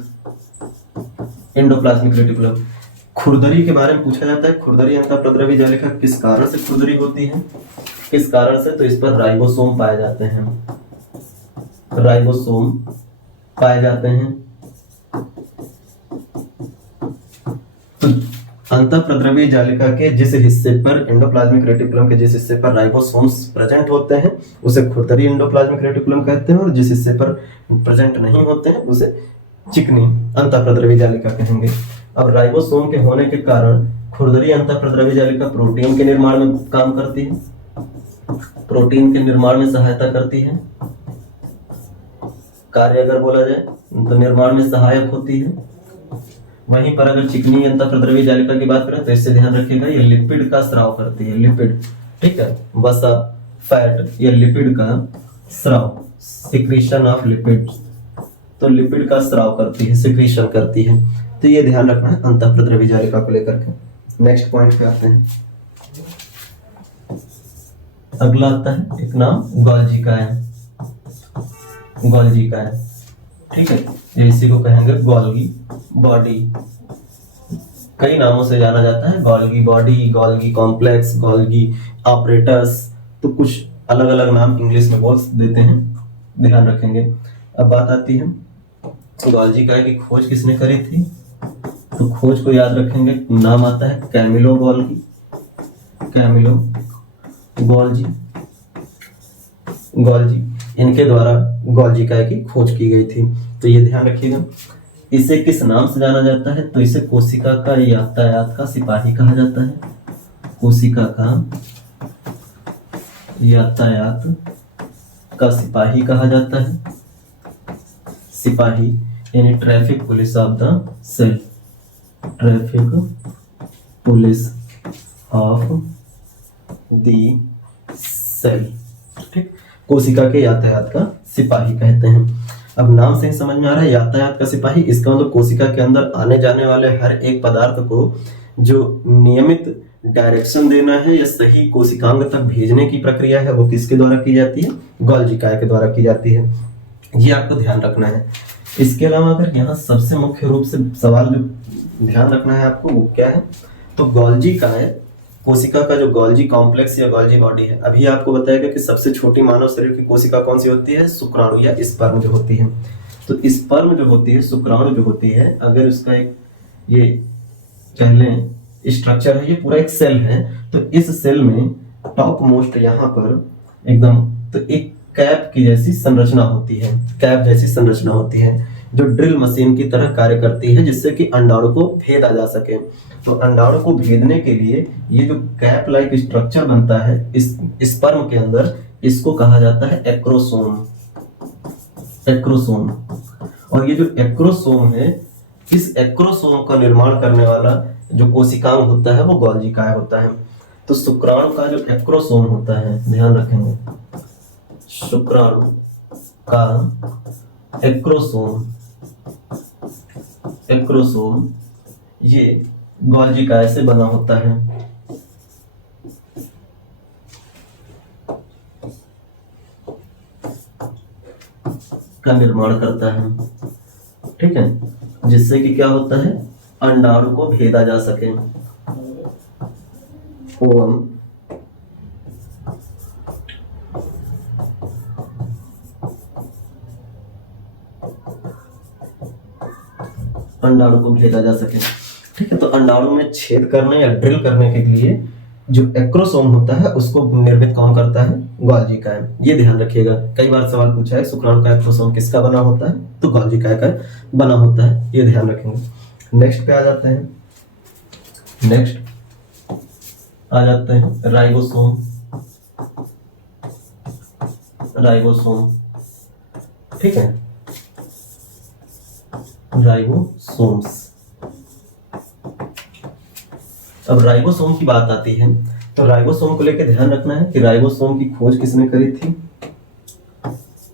एंडोप्लाज्मिक रेटिकुलम। खुरदरी के बारे में पूछा जाता है, खुरदरी अंतःप्रद्रवी जालिका किस कारण से खुरदरी होती है? किस कारण से? तो इस पर राइबोसोम पाए जाते हैं, राइबोसोम पाए जाते हैं। तो अंतःप्रद्रवी जालिका के जिस हिस्से पर, एंडोप्लाज्मिक रेटिकुलम के जिस हिस्से पर राइबोसोम्स प्रेजेंट होते हैं उसे खुरदरी एंडोप्लाज्मिक रेटिकुलम कहते हैं, और जिस हिस्से पर प्रेजेंट नहीं होते हैं उसे चिकनी अंतःप्रद्रवी जालिका कहेंगे। अब राइबोसोम के होने के कारण खुरदरी अंतःप्रद्रवी जालिका प्रोटीन के निर्माण में काम करती है, प्रोटीन के निर्माण में सहायता करती है। कार्य अगर बोला जाए तो निर्माण में सहायक होती है। वहीं पर अगर चिकनी अंतःप्रद्रवी जालिका की बात करें तो इससे ध्यान रखिएगा, ये लिपिड का स्राव करती है, लिपिड, ठीक है, वसा, फैट या लिपिड का स्राव, सिक्रीशन ऑफ लिपिड, तो लिपिड का स्राव करती है, सिक्रीशन करती है। तो ये ध्यान रखना है अंतःप्रद्रवी जालिका को लेकर के। नेक्स्ट पॉइंट पे आते हैं। अगला आता है एक नाम गोल्जी का है, गोल्जी का है, ठीक है, इसी को कहेंगे गोल्गी बॉडी। कई नामों से जाना जाता है, Golgi body, Golgi complex, Golgi apparatus, तो कुछ अलग अलग नाम इंग्लिश में बोल देते हैं, ध्यान रखेंगे। अब बात आती है गोल्जी का की खोज किसने करी थी? तो खोज को याद रखेंगे, नाम आता है Camillo Golgi, Camillo Golgi, Golgi, इनके द्वारा गोल्जी का की खोज की गई थी। तो ये ध्यान रखिएगा। इसे किस नाम से जाना जाता है? तो इसे कोशिका का यातायात का सिपाही कहा जाता है, कोशिका का यातायात का सिपाही कहा जाता है, सिपाही यानी traffic police of the cell, traffic police of the cell, ठीक, कोशिका के यातायात का सिपाही कहते हैं। अब नाम से ही समझ में आ रहा है यातायात का सिपाही, इसका मतलब कोशिका के अंदर आने जाने वाले हर एक पदार्थ को जो नियमित डायरेक्शन देना है या सही कोशिकांग तक भेजने की प्रक्रिया है वो किसके द्वारा की जाती है? गोल्जी काय के द्वारा की जाती है। ये आपको ध्यान रखना है। इसके अलावा अगर यहाँ सबसे मुख्य रूप से सवाल जो ध्यान रखना है आपको वो क्या है? तो गोल्जी काय कोशिका का जो गोल्जी कॉम्प्लेक्स या गोल्जी बॉडी है, अभी आपको बताया गया कि सबसे छोटी मानव शरीर की कोशिका कौन सी होती है, शुक्राणु या स्पर्म जो होती है। तो स्पर्म जो होती है, शुक्राणु जो होती है, अगर उसका एक ये कह लें स्ट्रक्चर है, ये पूरा एक सेल है, तो इस सेल में टॉप मोस्ट यहाँ पर एकदम तो एक कैप की जैसी संरचना होती है, कैप जैसी संरचना होती है जो ड्रिल मशीन की तरह कार्य करती है, जिससे कि अंडाणु को भेदा जा सके। तो अंडाणु को भेदने के लिए ये जो कैप लाइक स्ट्रक्चर बनता है इस स्पर्म के अंदर, इसको कहा जाता है एक्रोसोम। एक्रोसोम। और ये जो एक्रोसोम है, इस एक्रोसोम का निर्माण करने वाला जो कोशिकांग होता है वो गोल्जी काय होता है। तो शुक्राणु का जो एक्रोसोम होता है, ध्यान रखेंगे, शुक्राणु का एक्रोसोम, एक्रोसोम ये गोल्जी काय से बना होता है। का निर्माण करता है, ठीक है, जिससे कि क्या होता है, अंडाणु को भेदा जा सके। ओवम अंडाणु को भेजा जा सके, ठीक है। तो अंडाणु में छेद करने या ड्रिल करने के लिए जो एक्रोसोम होता है उसको निर्मित कौन करता है, गोल्जी काय। ये ध्यान रखिएगा, कई बार सवाल पूछा है शुक्राणु का एक्रोसोम किसका बना होता है, तो गोल्जी काय का बना होता है, ये ध्यान रखेंगे। नेक्स्ट पे आ जाते हैं, नेक्स्ट आ जाते हैं राइबोसोम। राइबोसोम, ठीक है, राइबोसोम्स। अब राइबोसोम की बात आती है, तो राइबोसोम को लेकर ध्यान रखना है कि राइबोसोम की खोज किसने करी थी,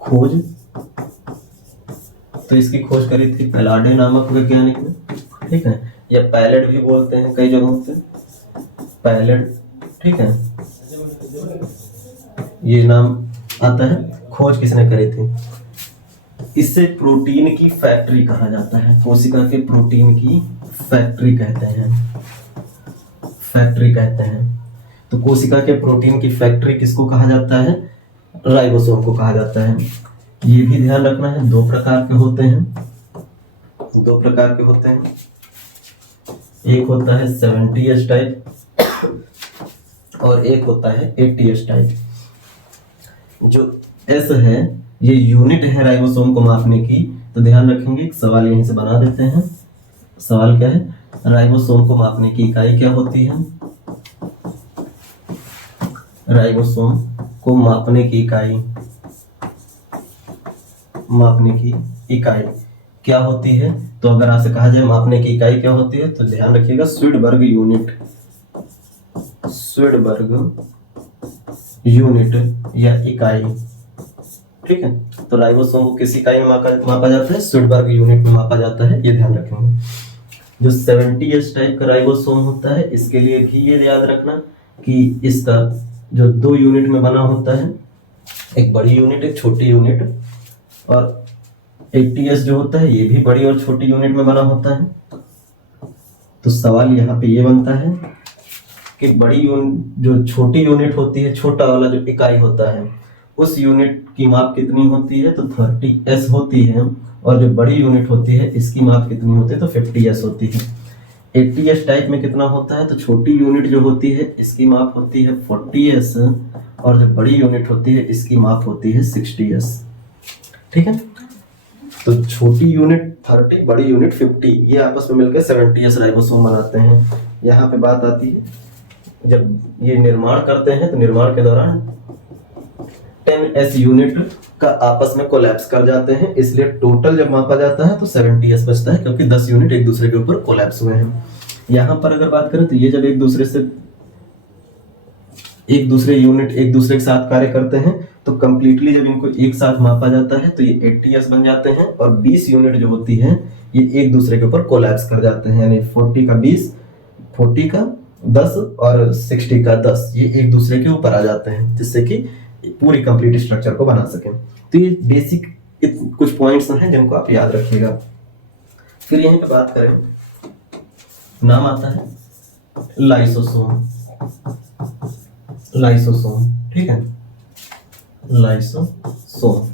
खोज, तो इसकी खोज करी थी पैलाडे नामक वैज्ञानिक ने, ठीक है, या पैलेड भी बोलते हैं कई जगहों पे, पैलेड, ठीक है, ये नाम आता है। खोज किसने करी थी, इससे प्रोटीन की फैक्ट्री कहा जाता है, कोशिका के प्रोटीन की फैक्ट्री कहते हैं, फैक्ट्री कहते हैं। तो कोशिका के प्रोटीन की फैक्ट्री किसको कहा जाता है, राइबोसोम को कहा जाता है। ये भी ध्यान रखना है, दो प्रकार के होते हैं, दो प्रकार के होते हैं, एक होता है 70S टाइप और एक होता है 80S टाइप। जो S है ये यूनिट है राइबोसोम को मापने की, तो ध्यान रखेंगे, एक सवाल यहीं से बना देते हैं। सवाल क्या है, राइबोसोम को मापने की इकाई क्या होती है, राइबोसोम को मापने की इकाई, मापने की इकाई क्या होती है। तो अगर आपसे कहा जाए मापने की इकाई क्या होती है, तो ध्यान रखिएगा स्वीडबर्ग यूनिट, स्वीडबर्ग यूनिट या इकाई, ठीक है। तो राइबोसोम को किस इकाई में मापा जाता है, स्वीडबर्ग यूनिट में मापा जाता है, ये ध्यान रखेंगे। जो 70S टाइप का राइबोसोम होता है, इसके लिए भी ये याद रखना कि इसका जो 2 यूनिट में बना होता है, एक बड़ी यूनिट एक छोटी यूनिट, और 80S जो होता है ये भी बड़ी और छोटी यूनिट में बना होता है। तो सवाल यहाँ पे ये बनता है कि बड़ी यूनिट, जो छोटी यूनिट होती है, छोटा वाला जो इकाई होता है, उस यूनिट की माप कितनी होती है, तो 30S होती है, और जो बड़ी यूनिट होती है इसकी माप कितनी होती है, तो 50S होती है। 80S टाइप में कितना होता है, तो छोटी यूनिट जो होती है इसकी माप होती है 40S, और जो बड़ी यूनिट होती है इसकी माप होती है 60S, ठीक है। तो छोटी यूनिट 30, बड़ी यूनिट 50, ये आपस में मिलकर 70S राइबोसोम बनाते हैं। यहाँ पे बात आती है, जब ये निर्माण करते हैं तो निर्माण के दौरान 10S यूनिट का आपस में कोलैप्स कर जाते हैं, इसलिए टोटल जब मापा जाता है तो 70S बचता है, क्योंकि 10 यूनिट एक दूसरे के ऊपर कोलैप्स हुए हैं। यहाँ पर अगर बात करें तो ये जब एक दूसरे यूनिट एक दूसरे के साथ कार्य करते हैं, तो कंप्लीटली जब इनको एक साथ मापा जाता है तो ये 80S बन जाते हैं, और 20 यूनिट जो होती हैं ये एक दूसरे के ऊपर कोलैप्स कर जाते हैं, यानी 40 का 20, 40 का 10 और 60 का 10, ये एक दूसरे के ऊपर आ जाते हैं, जिससे कि पूरी कंप्लीट स्ट्रक्चर को बना सकें। तो ये बेसिक कुछ पॉइंट्स हैं जिनको आप याद रखिएगा। फिर यहीं पे बात करें, नाम आता है लाइसोसोम, लाइसोसोम, ठीक है, लाइसोसोम,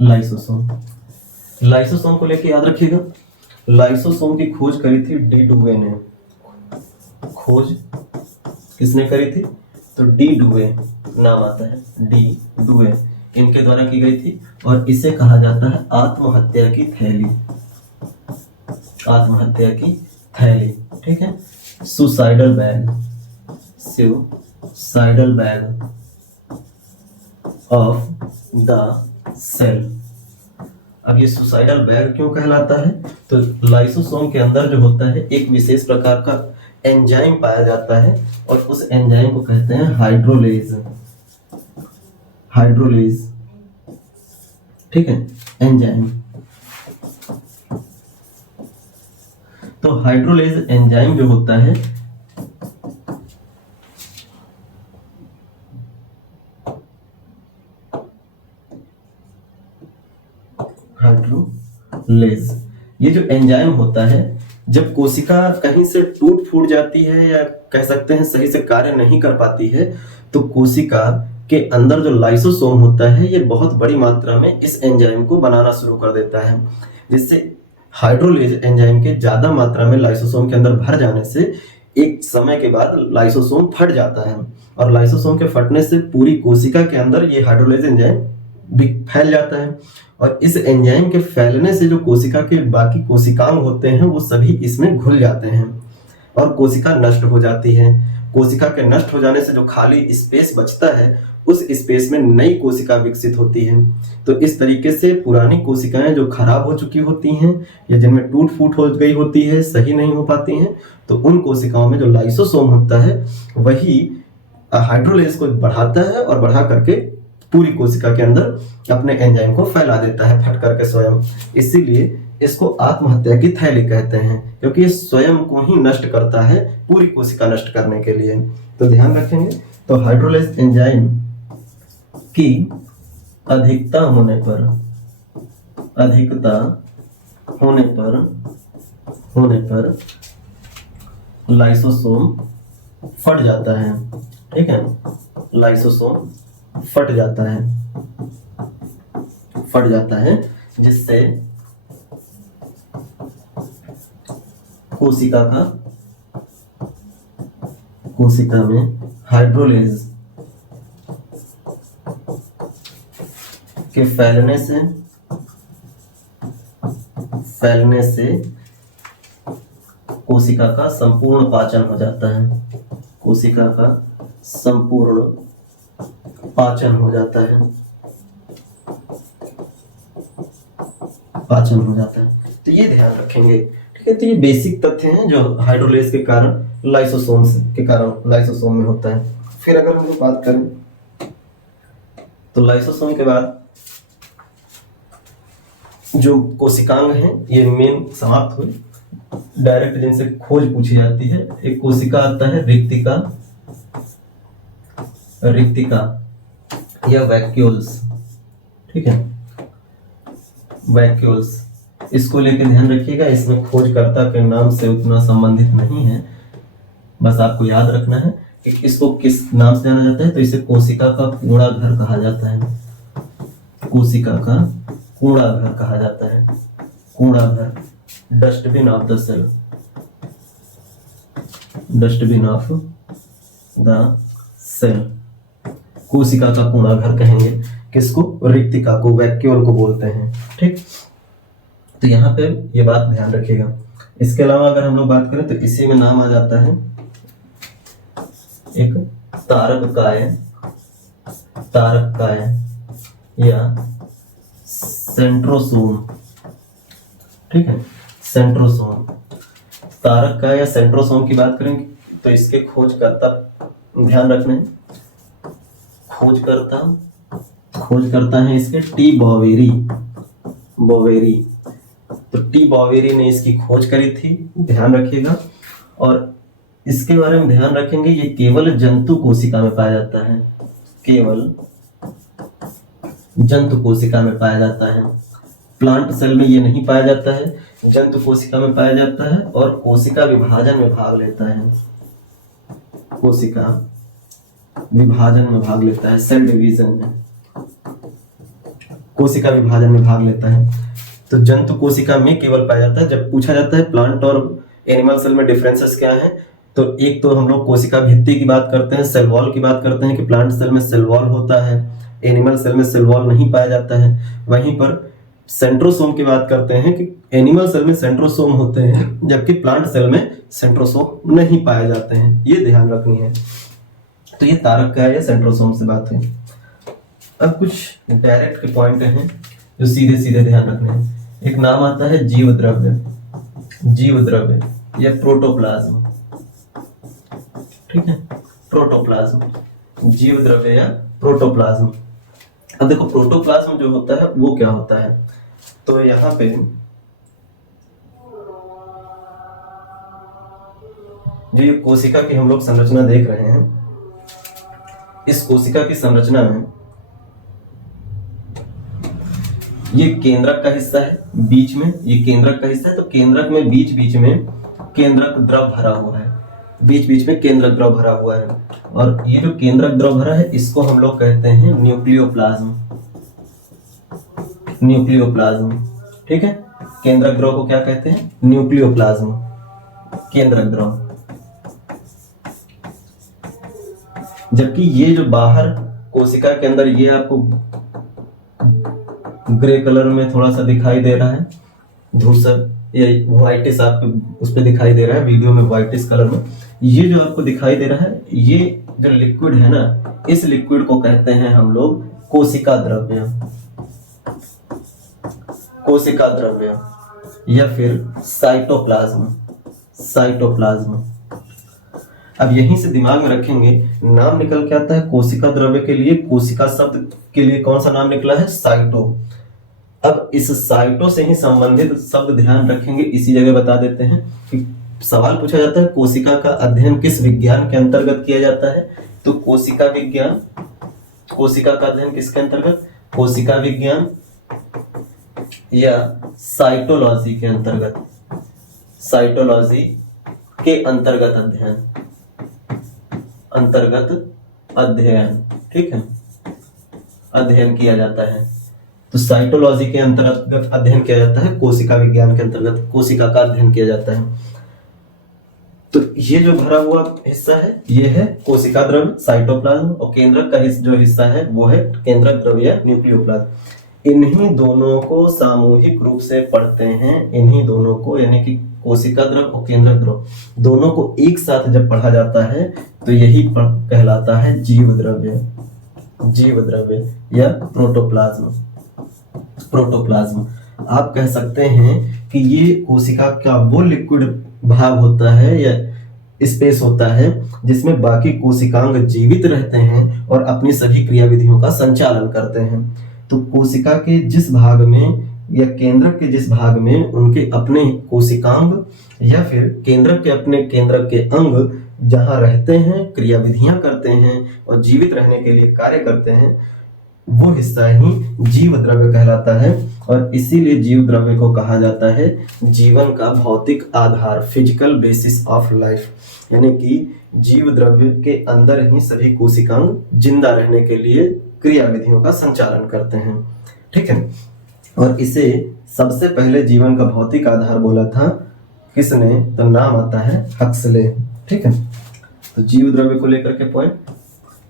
लाइसोसोम। लाइसोसोम को लेके याद रखिएगा, लाइसोसोम की खोज करी थी डी डुवे ने। खोज किसने करी थी? तो डी डुवे नाम आता है, डी डुवे इनके द्वारा की गई थी। और इसे कहा जाता है आत्महत्या की थैली, आत्महत्या की थैली, ठीक है। Suicidal bag, suicidal bag of the cell. अब ये सुसाइडल बैग क्यों कहलाता है? तो लाइसोसोम के अंदर जो होता है एक विशेष प्रकार का एंजाइम पाया जाता है और उस एंजाइम को कहते हैं हाइड्रोलेज, हाइड्रोलेज, ठीक है, एंजाइम। तो हाइड्रोलेज एंजाइम जो होता है हाइड्रोलेज, ये जो एंजाइम होता है जब कोशिका कहीं से टूट फूट जाती है या कह सकते हैं सही से कार्य नहीं कर पाती है, तो कोशिका के अंदर जो लाइसोसोम होता है ये बहुत बड़ी मात्रा में इस एंजाइम को बनाना शुरू कर देता है, जिससे हाइड्रोलेज एंजाइम के ज्यादा मात्रा में लाइसोसोम के अंदर भर जाने से एक समय के बाद लाइसोसोम फट जाता है और लाइसोसोम के फटने से पूरी कोशिका के अंदर ये हाइड्रोलेज एंजाइम भी फैल जाता है और इस एंजाइम के फैलने से जो कोशिका के बाकी कोशिकांग होते हैं वो सभी इसमें घुल जाते हैं और कोशिका नष्ट हो जाती है। कोशिका के नष्ट हो जाने से जो खाली स्पेस बचता है उस स्पेस में नई कोशिका विकसित होती है। तो इस तरीके से पुरानी कोशिकाएं जो खराब हो चुकी होती हैं या जिनमें टूट फूट हो गई होती है, सही नहीं हो पाती हैं, तो उन कोशिकाओं में जो लाइसोसोम होता है वही हाइड्रोलेज को बढ़ाता है और बढ़ा करके पूरी कोशिका के अंदर अपने एंजाइम को फैला देता है फट करके स्वयं। इसीलिए इसको आत्महत्या की थैली कहते हैं, क्योंकि ये स्वयं को ही नष्ट करता है पूरी कोशिका नष्ट करने के लिए। तो ध्यान रखेंगे, तो हाइड्रोलेज एंजाइम की अधिकता होने पर, अधिकता होने पर लाइसोसोम फट जाता है, ठीक है, लाइसोसोम फट जाता है, जिससे कोशिका में हाइड्रोलेज के फैलने से कोशिका का संपूर्ण पाचन हो जाता है, कोशिका का संपूर्ण पाचन हो जाता है, पाचन हो जाता है। तो ये ध्यान रखेंगे, ठीक है। तो ये बेसिक तथ्य हैं जो हाइड्रोलेज के कारण लाइसोसोम में होता है। फिर अगर हम लोग बात करें तो लाइसोसोम के बाद जो कोशिकांग हैं ये मेन समाप्त हुई, डायरेक्ट जिनसे खोज पूछी जाती है। एक कोशिका आता है रिक्तिका या वैक्यूल्स, ठीक है, वैक्यूल्स। इसको लेकर ध्यान रखिएगा, इसमें खोजकर्ता के नाम से उतना संबंधित नहीं है, बस आपको याद रखना है कि इसको किस नाम से जाना जाता है। तो इसे कोशिका का कूड़ाघर कहा जाता है, कोशिका का कूड़ाघर कहा जाता है, कूड़ाघर, dustbin of the cell, dustbin of the cell, कोशिका का कूड़ाघर कहेंगे किसको? रिक्तिका को, वैक्यूल को बोलते हैं, ठीक। तो यहाँ पे ये बात ध्यान रखिएगा। इसके अलावा अगर हम लोग बात करें तो इसी में नाम आ जाता है एक तारककाय या सेंट्रोसोम, ठीक है, सेंट्रोसोम। तारककाय या सेंट्रोसोम की बात करेंगे तो इसके खोजकर्ता ध्यान रखना है, खोजकर्ता है इसके टी बॉवेरी। तो टी बॉवेरी ने इसकी खोज करी थी, ध्यान रखिएगा। और इसके बारे में ध्यान रखेंगे, ये केवल जंतु कोशिका में पाया जाता है, केवल जंतु कोशिका में पाया जाता है। प्लांट सेल में ये नहीं पाया जाता है, जंतु कोशिका में पाया जाता है और कोशिका विभाजन में भाग लेता है। कोशिका विभाजन में भाग लेता है, सेल डिवीजन में कोशिका विभाजन में भाग लेता है। तो जंतु कोशिका में केवल पाया जाता है। जब पूछा जाता है प्लांट और एनिमल सेल में डिफरेंसेस क्या है, तो एक तो हम लोग कोशिका भित्ति की बात करते हैं, सेल वॉल की बात करते हैं कि प्लांट सेल में सेल वॉल होता है, एनिमल सेल में सेल वॉल नहीं पाया जाता है। वहीं पर सेंट्रोसोम की बात करते हैं कि एनिमल सेल में सेंट्रोसोम होते हैं जबकि प्लांट सेल में सेंट्रोसोम नहीं पाए जाते हैं। ये ध्यान रखनी है। तो ये तारक का है, ये सेंट्रोसोम से बात है। अब कुछ डायरेक्ट के पॉइंट हैं जो सीधे सीधे ध्यान रखने हैं। एक नाम आता है जीव द्रव्य, जीव द्रव्य या प्रोटोप्लाज्म, ठीक है, प्रोटोप्लाज्म, जीव द्रव्य या प्रोटोप्लाज्म। अब देखो प्रोटोप्लाज्म जो होता है वो क्या होता है, तो यहाँ पे जो ये कोशिका की हम लोग संरचना देख रहे हैं, इस कोशिका की संरचना में ये केंद्रक का हिस्सा है, बीच में ये केंद्रक का हिस्सा है। तो केंद्रक में बीच बीच में केंद्रक द्रव भरा हुआ है, बीच बीच में केंद्रक द्रव भरा हुआ है। और ये जो केंद्रक द्रव भरा है इसको हम लोग कहते हैं न्यूक्लियोप्लाज्म, न्यूक्लियोप्लाज्म, ठीक है। केंद्रक द्रव को क्या कहते हैं, न्यूक्लियोप्लाज्म, केंद्रक द्रव। जबकि ये जो बाहर कोशिका के अंदर ये आपको ग्रे कलर में थोड़ा सा दिखाई दे रहा है, धूसर या व्हाइटिश आपको उस पे दिखाई दे रहा है वीडियो में, व्हाइटिश कलर में। ये जो आपको दिखाई दे रहा है, ये जो लिक्विड है ना, इस लिक्विड को कहते हैं हम लोग कोशिका द्रव्य, कोशिका द्रव्य या फिर साइटोप्लाज्म, साइटोप्लाज्म। अब यहीं से दिमाग में रखेंगे, नाम निकल के आता है कोशिका द्रव्य के लिए, कोशिका शब्द के लिए कौन सा नाम निकला है, साइटो। अब इस साइटो से ही संबंधित शब्द ध्यान रखेंगे, इसी जगह बता देते हैं कि सवाल पूछा जाता है कोशिका का अध्ययन किस विज्ञान के अंतर्गत किया जाता है, तो कोशिका विज्ञान, कोशिका का अध्ययन किसके अंतर्गत, कोशिका विज्ञान या साइटोलॉजी के अंतर्गत, साइटोलॉजी के अंतर्गत अध्ययन, अंतर्गत अध्ययन, ठीक है, अध्ययन किया जाता है। तो साइटोलॉजी के अंतर्गत अध्ययन किया जाता है, कोशिका विज्ञान के अंतर्गत कोशिका का अध्ययन किया जाता है। तो ये जो भरा हुआ हिस्सा है ये है कोशिका द्रव्य, साइटोप्लाज्म, और केंद्रक का जो हिस्सा है वो है केंद्रक द्रव्य या न्यूक्लियोप्लाज्म। इन्हीं दोनों को सामूहिक रूप से पढ़ते हैं, इन्हीं दोनों को, यानी कि कोशिका द्रव और केंद्रक द्रव दोनों को एक साथ जब पढ़ा जाता है तो यही कहलाता है जीव द्रव्य, जीव द्रव्य या प्रोटोप्लाज्म, प्रोटोप्लाज्म। आप कह सकते हैं कि ये कोशिका का वो लिक्विड भाग होता है या स्पेस होता है जिसमें बाकी कोशिकांग जीवित रहते हैं और अपनी सभी क्रियाविधियों का संचालन करते हैं। तो कोशिका के जिस भाग में या केंद्रक के जिस भाग में उनके अपने कोशिकांग या फिर केंद्रक के अपने केंद्रक के अंग जहां रहते हैं, क्रियाविधियां करते हैं और जीवित रहने के लिए कार्य करते हैं, वो हिस्सा ही जीव द्रव्य कहलाता है। और इसीलिए जीव द्रव्य को कहा जाता है जीवन का भौतिक आधार, फिजिकल बेसिस ऑफ लाइफ, यानी कि जीव द्रव्य के अंदर ही सभी कोशिकांग जिंदा रहने के लिए क्रियाविधियों का संचालन करते हैं, ठीक है। और इसे सबसे पहले जीवन का भौतिक आधार बोला था किसने, तो नाम आता है हक्सले, ठीक है। तो जीव द्रव्य को लेकर के पॉइंट,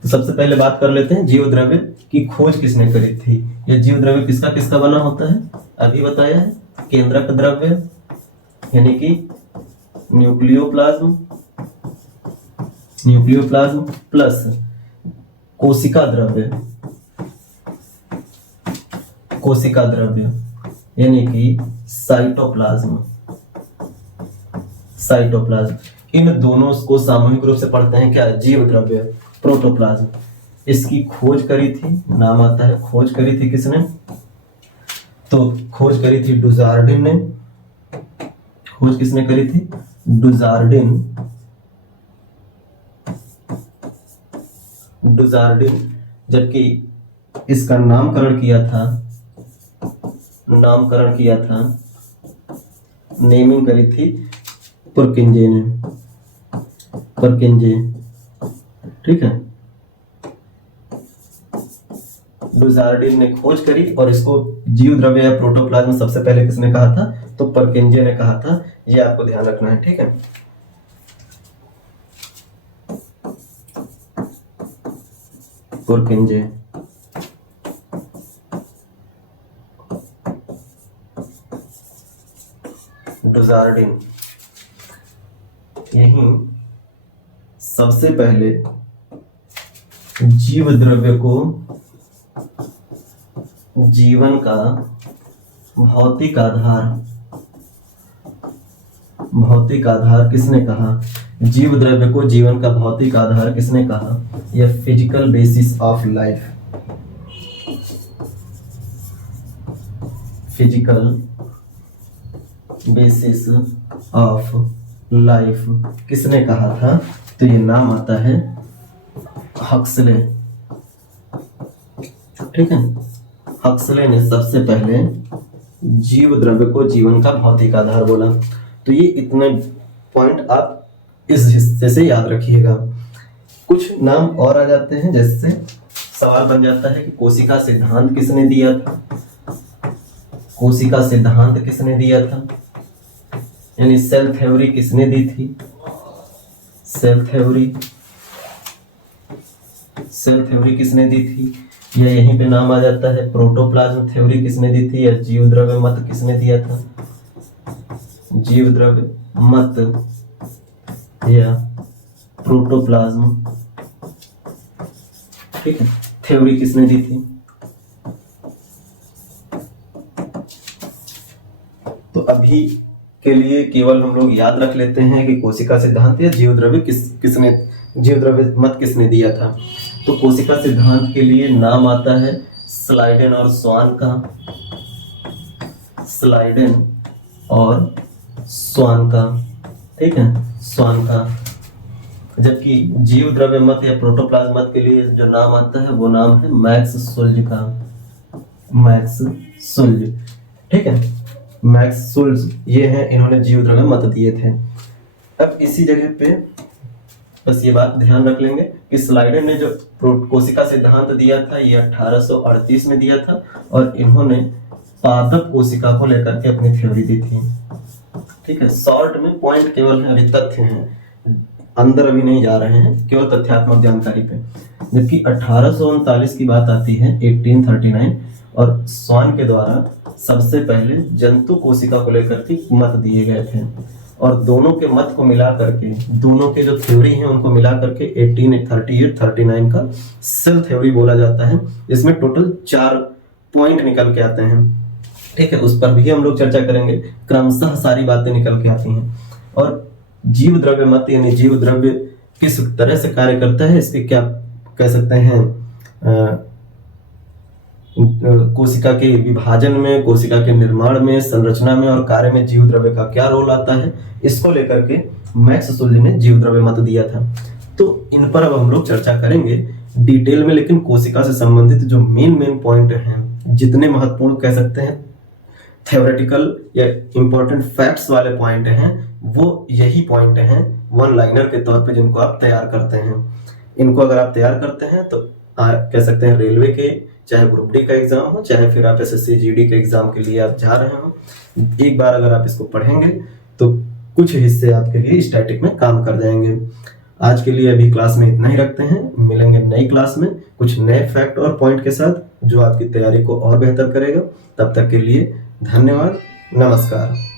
तो सबसे पहले बात कर लेते हैं जीव द्रव्य की खोज किसने करी थी। यह जीव द्रव्य किसका किसका बना होता है, अभी बताया है, केंद्रक द्रव्य यानी कि न्यूक्लियोप्लाज्म, न्यूक्लियोप्लाज्म प्लस कोशिका द्रव्य, कोशिका द्रव्य यानी कि साइटोप्लाज्म, साइटोप्लाज्म। इन दोनों को सामूहिक रूप से पढ़ते हैं क्या, जीव द्रव्य, प्रोटोप्लाज्म। इसकी खोज करी थी, नाम आता है, खोज करी थी किसने, तो खोज करी थी डुजार्डिन ने। खोज किसने करी थी, डुजार्डिन, डुजार्डिन। जबकि इसका नामकरण किया था, नामकरण किया था नेमिंग करी थी पुरकिंजे ने, पुरकिंजे, ठीक है। डुजार्डिन ने खोज करी और इसको जीव द्रव्य या प्रोटोप्लाज्म सबसे पहले किसने कहा था? तो पुरकिंजे ने कहा था। ये आपको ध्यान रखना है, ठीक है। पुरकिंजे, डुजार्डिन, यही सबसे पहले जीव द्रव्य को जीवन का भौतिक आधार किसने कहा? जीव द्रव्य को जीवन का भौतिक आधार किसने कहा? यह physical basis of life, physical basis of life किसने कहा था? तो ये नाम आता है हक्सले, ठीक है। हक्सले ने सबसे पहले जीव द्रव्य को जीवन का भौतिक आधार बोला। तो ये इतने पॉइंट आप इस हिस्से से याद रखिएगा। कुछ नाम और आ जाते हैं, जैसे सवाल बन जाता है कि कोशिका सिद्धांत किसने दिया था? कोशिका सिद्धांत किसने दिया था, यानी सेल थ्योरी किसने दी थी? सेल थ्योरी किसने दी थी? या यहीं पे नाम आ जाता है प्रोटोप्लाज्म थ्योरी किसने दी थी? या जीव द्रव्य मत किसने दिया था? जीव द्रव्य मत या प्रोटोप्लाज्म, ठीक है, थ्योरी किसने दी थी? तो अभी के लिए केवल हम लोग याद रख लेते हैं कि कोशिका सिद्धांत या जीव द्रव्य जीव द्रव्य मत किसने दिया था। तो कोशिका सिद्धांत के लिए नाम आता है स्लाइडेन और स्वान का, स्लाइडेन और स्वान का, ठीक है, स्वान का। जबकि जीव द्रव्य मत या प्रोटोप्लाज्म मत के लिए जो नाम आता है वो नाम है मैक्स सुल्ज का, मैक्स सुल्ज, ठीक है, मैक्स सुल्ज। ये है, इन्होंने जीव द्रव्य मत दिए थे। अब इसी जगह पे बस ये बात ध्यान रख लेंगे कि स्लाइडेन ने जो कोशिका सिद्धांत दिया था ये 1838 में दिया था और इन्होंने पादप कोशिका को लेकर के अपनी थ्योरी दी थी, ठीक है। शॉर्ट में पॉइंट केवल है, अभी तथ्य हैं, अंदर अभी नहीं जा रहे हैं, केवल तथ्यात्मक जानकारी पे। जबकि 1839 की बात आती है, 1839, और स्वान के द्वारा सबसे पहले जंतु कोशिका को लेकर के मत दिए गए थे और दोनों के मत को मिला करके, दोनों के जो थ्योरी हैं उनको मिला करके 1838-39 का सेल थ्योरी बोला जाता है। इसमें टोटल 4 पॉइंट निकल के आते हैं, ठीक है, उस पर भी हम लोग चर्चा करेंगे। क्रमशः सारी बातें निकल के आती हैं। और जीव द्रव्य मत यानी जीव द्रव्य किस तरह से कार्य करता है, इसके क्या कह सकते हैं, कोशिका के विभाजन में, कोशिका के निर्माण में, संरचना में और कार्य में जीव द्रव्य का क्या रोल आता है, इसको लेकर के मैक्स सुल्ज ने जीव द्रव्य मत दिया था। तो इन पर अब हम लोग चर्चा करेंगे डिटेल में, लेकिन कोशिका से संबंधित जो मेन पॉइंट हैं, जितने महत्वपूर्ण कह सकते हैं थ्योरेटिकल या इंपॉर्टेंट फैक्ट्स वाले पॉइंट हैं, वो यही पॉइंट हैं वन लाइनर के तौर पे जिनको आप तैयार करते हैं। इनको अगर आप तैयार करते हैं तो कह सकते हैं रेलवे के चाहे ग्रुप डी का एग्जाम हो, चाहे फिर आप एसएससी जीडी के एग्जाम के लिए आप जा रहे हो, एक बार अगर आप इसको पढ़ेंगे तो कुछ हिस्से आपके लिए स्टैटिक में काम कर जाएंगे। आज के लिए अभी क्लास में इतना ही रखते हैं, मिलेंगे नई क्लास में कुछ नए फैक्ट और पॉइंट के साथ जो आपकी तैयारी को और बेहतर करेगा। तब तक के लिए धन्यवाद, नमस्कार।